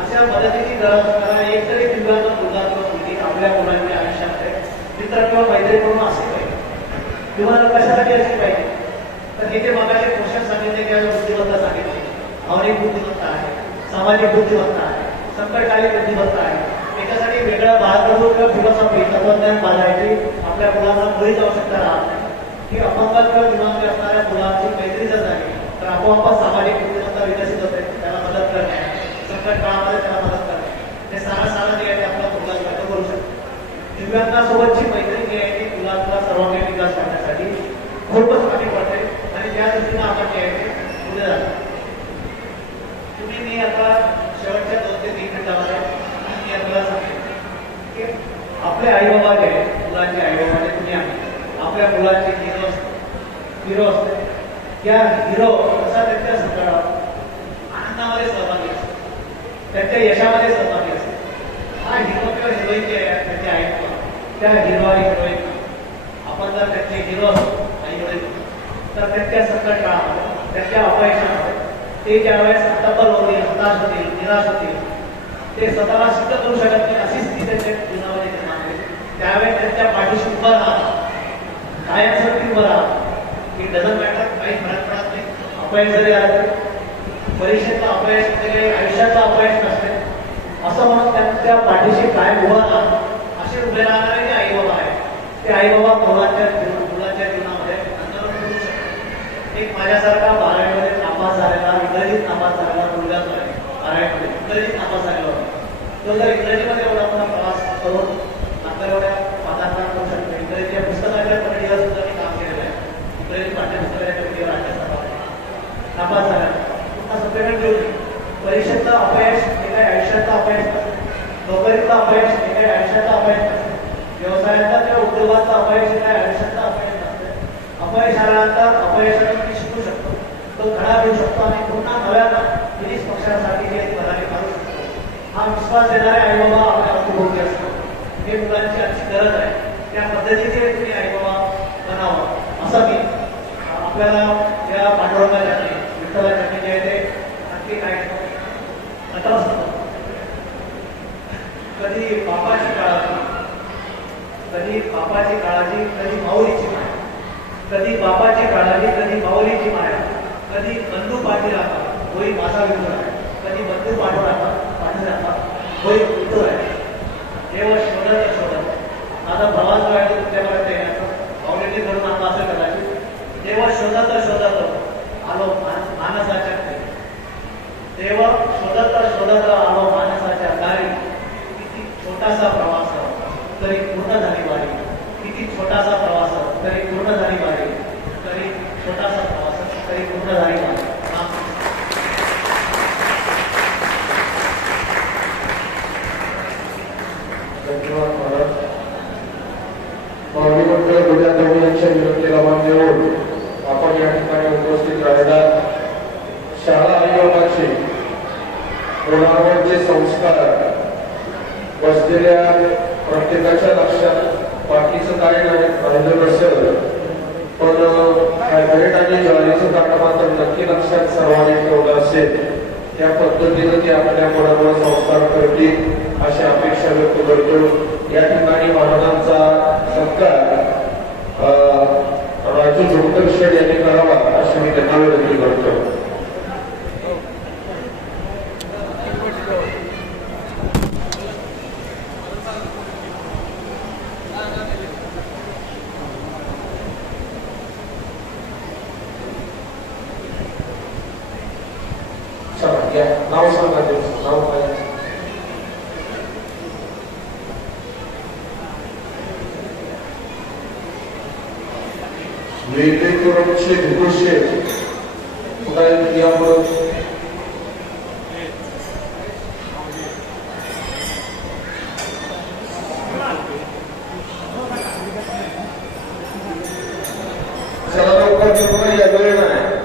अशा मदतीची गरज असणारा एक तरी दिव्यांग मुलगा किंवा मुलगी आपल्या मुलांच्या आयुष्यामध्ये मित्र किंवा मैत्री करून असली पाहिजे. तुम्हाला कशासाठी असली पाहिजे? तर हे जे मगाशी क्वेश्चन सांगितले की बुद्धिमत्ता सांगितली, भावनिक बुद्धिमत्ता आहे, सामाजिक बुद्धिमत्ता आहे, संकटकालीन बुद्धिमत्ता आहे. याच्यासाठी वेगळा बाळकडू किंवा फिलॉसॉफी तत्वज्ञान बाळायची आपल्या मुलांना मुळीच आवश्यकता राहत नाही. की अपंग किंवा दिमाग असणाऱ्या मुलांची मैत्री जर झाली तर आपोआपच सामाजिक बुद्धिमत्ता विकसित होते. त्याला मदत करणे, संकट काळामध्ये त्याला मदत करणे, हे सारा जे आहे ते आपल्या मुलांना करू शकतो. दिव्यांगासोबतची मैत्री जी आहे ती मुलांचा सर्वांगीण विकास करण्यासाठी खूपच कमी पडते आणि त्या दृष्टीनं आपण जे आहे ते पुढे जातो. तुम्ही मी आता शेवटच्या 2 ते 3 मिनिटामध्ये मी आपल्याला सांगेन की आपले आई बाबा जे आहेत, मुलांचे आई बाबा जे तुम्ही आम्ही आपल्या मुलांचे हिरो असते. त्या हिरो कसा त्यांच्या आनंदामध्ये सहभागी असतो, त्यांच्या यशामध्ये सहभागी असतो. हा हिरो किंवा हिरोईन जे आहे त्यांचे आहेत त्या हिरो आणि हिरोईन आपण जर त्यांचे हिरो असतो आई वडील तर त्यांच्या संकट काळामध्ये, त्यांच्या अपयशामध्ये ते ज्यावेळेस हतबल होतील, हताश होतील, निराश होतील, ते स्वतःला सिद्ध करू शकत नाही अशी स्थिती त्यांच्या जीवनामध्ये निर्माण होईल. त्यावेळेस त्यांच्या पाठीशी उभं राहा, कायमस्वरूपी उभं राहा. इट डझंट मॅटर, काही फरक पडत नाही. अपयश जरी आलं, परीक्षेचं अपयश म्हणजे आयुष्याचं अपयश नसते असं म्हणून त्यांच्या पाठीशी कायम उभं राहा. असे उभे राहणारे जे आई बाबा आहेत ते आई बाबा मुलांच्या जीवनामध्ये आंदोलन करू शकतात. एक माझ्यासारखा 12वीमध्ये नापास झालेला, इंग्रजीत नापास झालेला मुलगा जो आहे, 12वीमध्ये इंग्रजीत नापास झालेला होता, तो जर इंग्रजीमध्ये एवढा मोठा प्रवास करून नंतर एवढ्या पदार्पण करू शकतो. इंग्रजी पुस्तकाच्या कमिटीवर सुद्धा मी काम केलेलं आहे. इंग्रजी पाठ्यपुस्तकाच्या कमिटीवर नापास झाला, पुन्हा सप्लिमेंट देऊ. परीक्षेचं अपयश हे काही आयुष्याचं अपयश नसतं, नोकरीचं अपयश हे काही आयुष्याचं अपयश नसतं, व्यवसायाचा किंवा उद्योगाचा अपयश हे काही आयुष्याचं अपयश नसतं. अपयश आल्यानंतर अपयशातून मी शिकू शकतो, तो धडा घेऊ शकतो आणि पुन्हा नव्यानं फिनिश पक्षासाठी हे प्रदान करू शकतो. हा विश्वास देणारे आई बाबा आपल्या अवतीभोवती असतात. हे मुलांची आजची गरज आहे. त्या पद्धतीचे तुम्ही आई बाबा बनावं असं मी आपल्याला या पांडुरंगाच्या विठ्ठलाच्या जे आहे ते नक्की काय कधी बापाची काळजी, कधी बापाची काळजी, कधी माऊलीची माया, कधी बापाची काळजी, कधी माऊलीची माया, कधी बंधू पाठी राहतात होई माझा विठू आहे, कधी बंधू पाठू राहतात होई विठू आहे. देव शोधत माझा प्रवास जो आहे तो तुमच्यापर्यंत येण्याचा माऊलीने करून आणला असेल कदाचित. देव शोधत आलो मानसाच्या, देव शोधत आलो मानसाच्या दारी. किती छोटासा प्रवास तरी पूर्ण झाली वारी, किती छोटासा प्रवास तरी पूर्ण झाली वारी, तरी छोटासा प्रवास तरी पूर्ण झाली वारी. धन्यवाद महाराज. माऊलीबद्दल तुझ्या दोघांच्या विनंतीला मान देऊन आपण या ठिकाणी उपस्थित राहिला. शाळा आयोगाचे मुलांवर जे संस्कार बसलेल्या प्रत्येकाच्या लक्षात बाकीचं काय राहिलं नसेल, पण हायब्रेड आणि ज्वारीचं ताट मात्र नक्की लक्षात सर्वांनी ठेवलं असेल. त्या पद्धतीनं ते आपल्या मुलांवर संस्कार करतील अशी अपेक्षा व्यक्त करतो. या ठिकाणी महाराजांचा सत्कार राजू जोगदर शेठ यांनी करावा अशी मी त्यांना विनंती करतो. मेघेपुरमचे भिकुशे पुढे यामुळे चला लवकर या वेळ नाही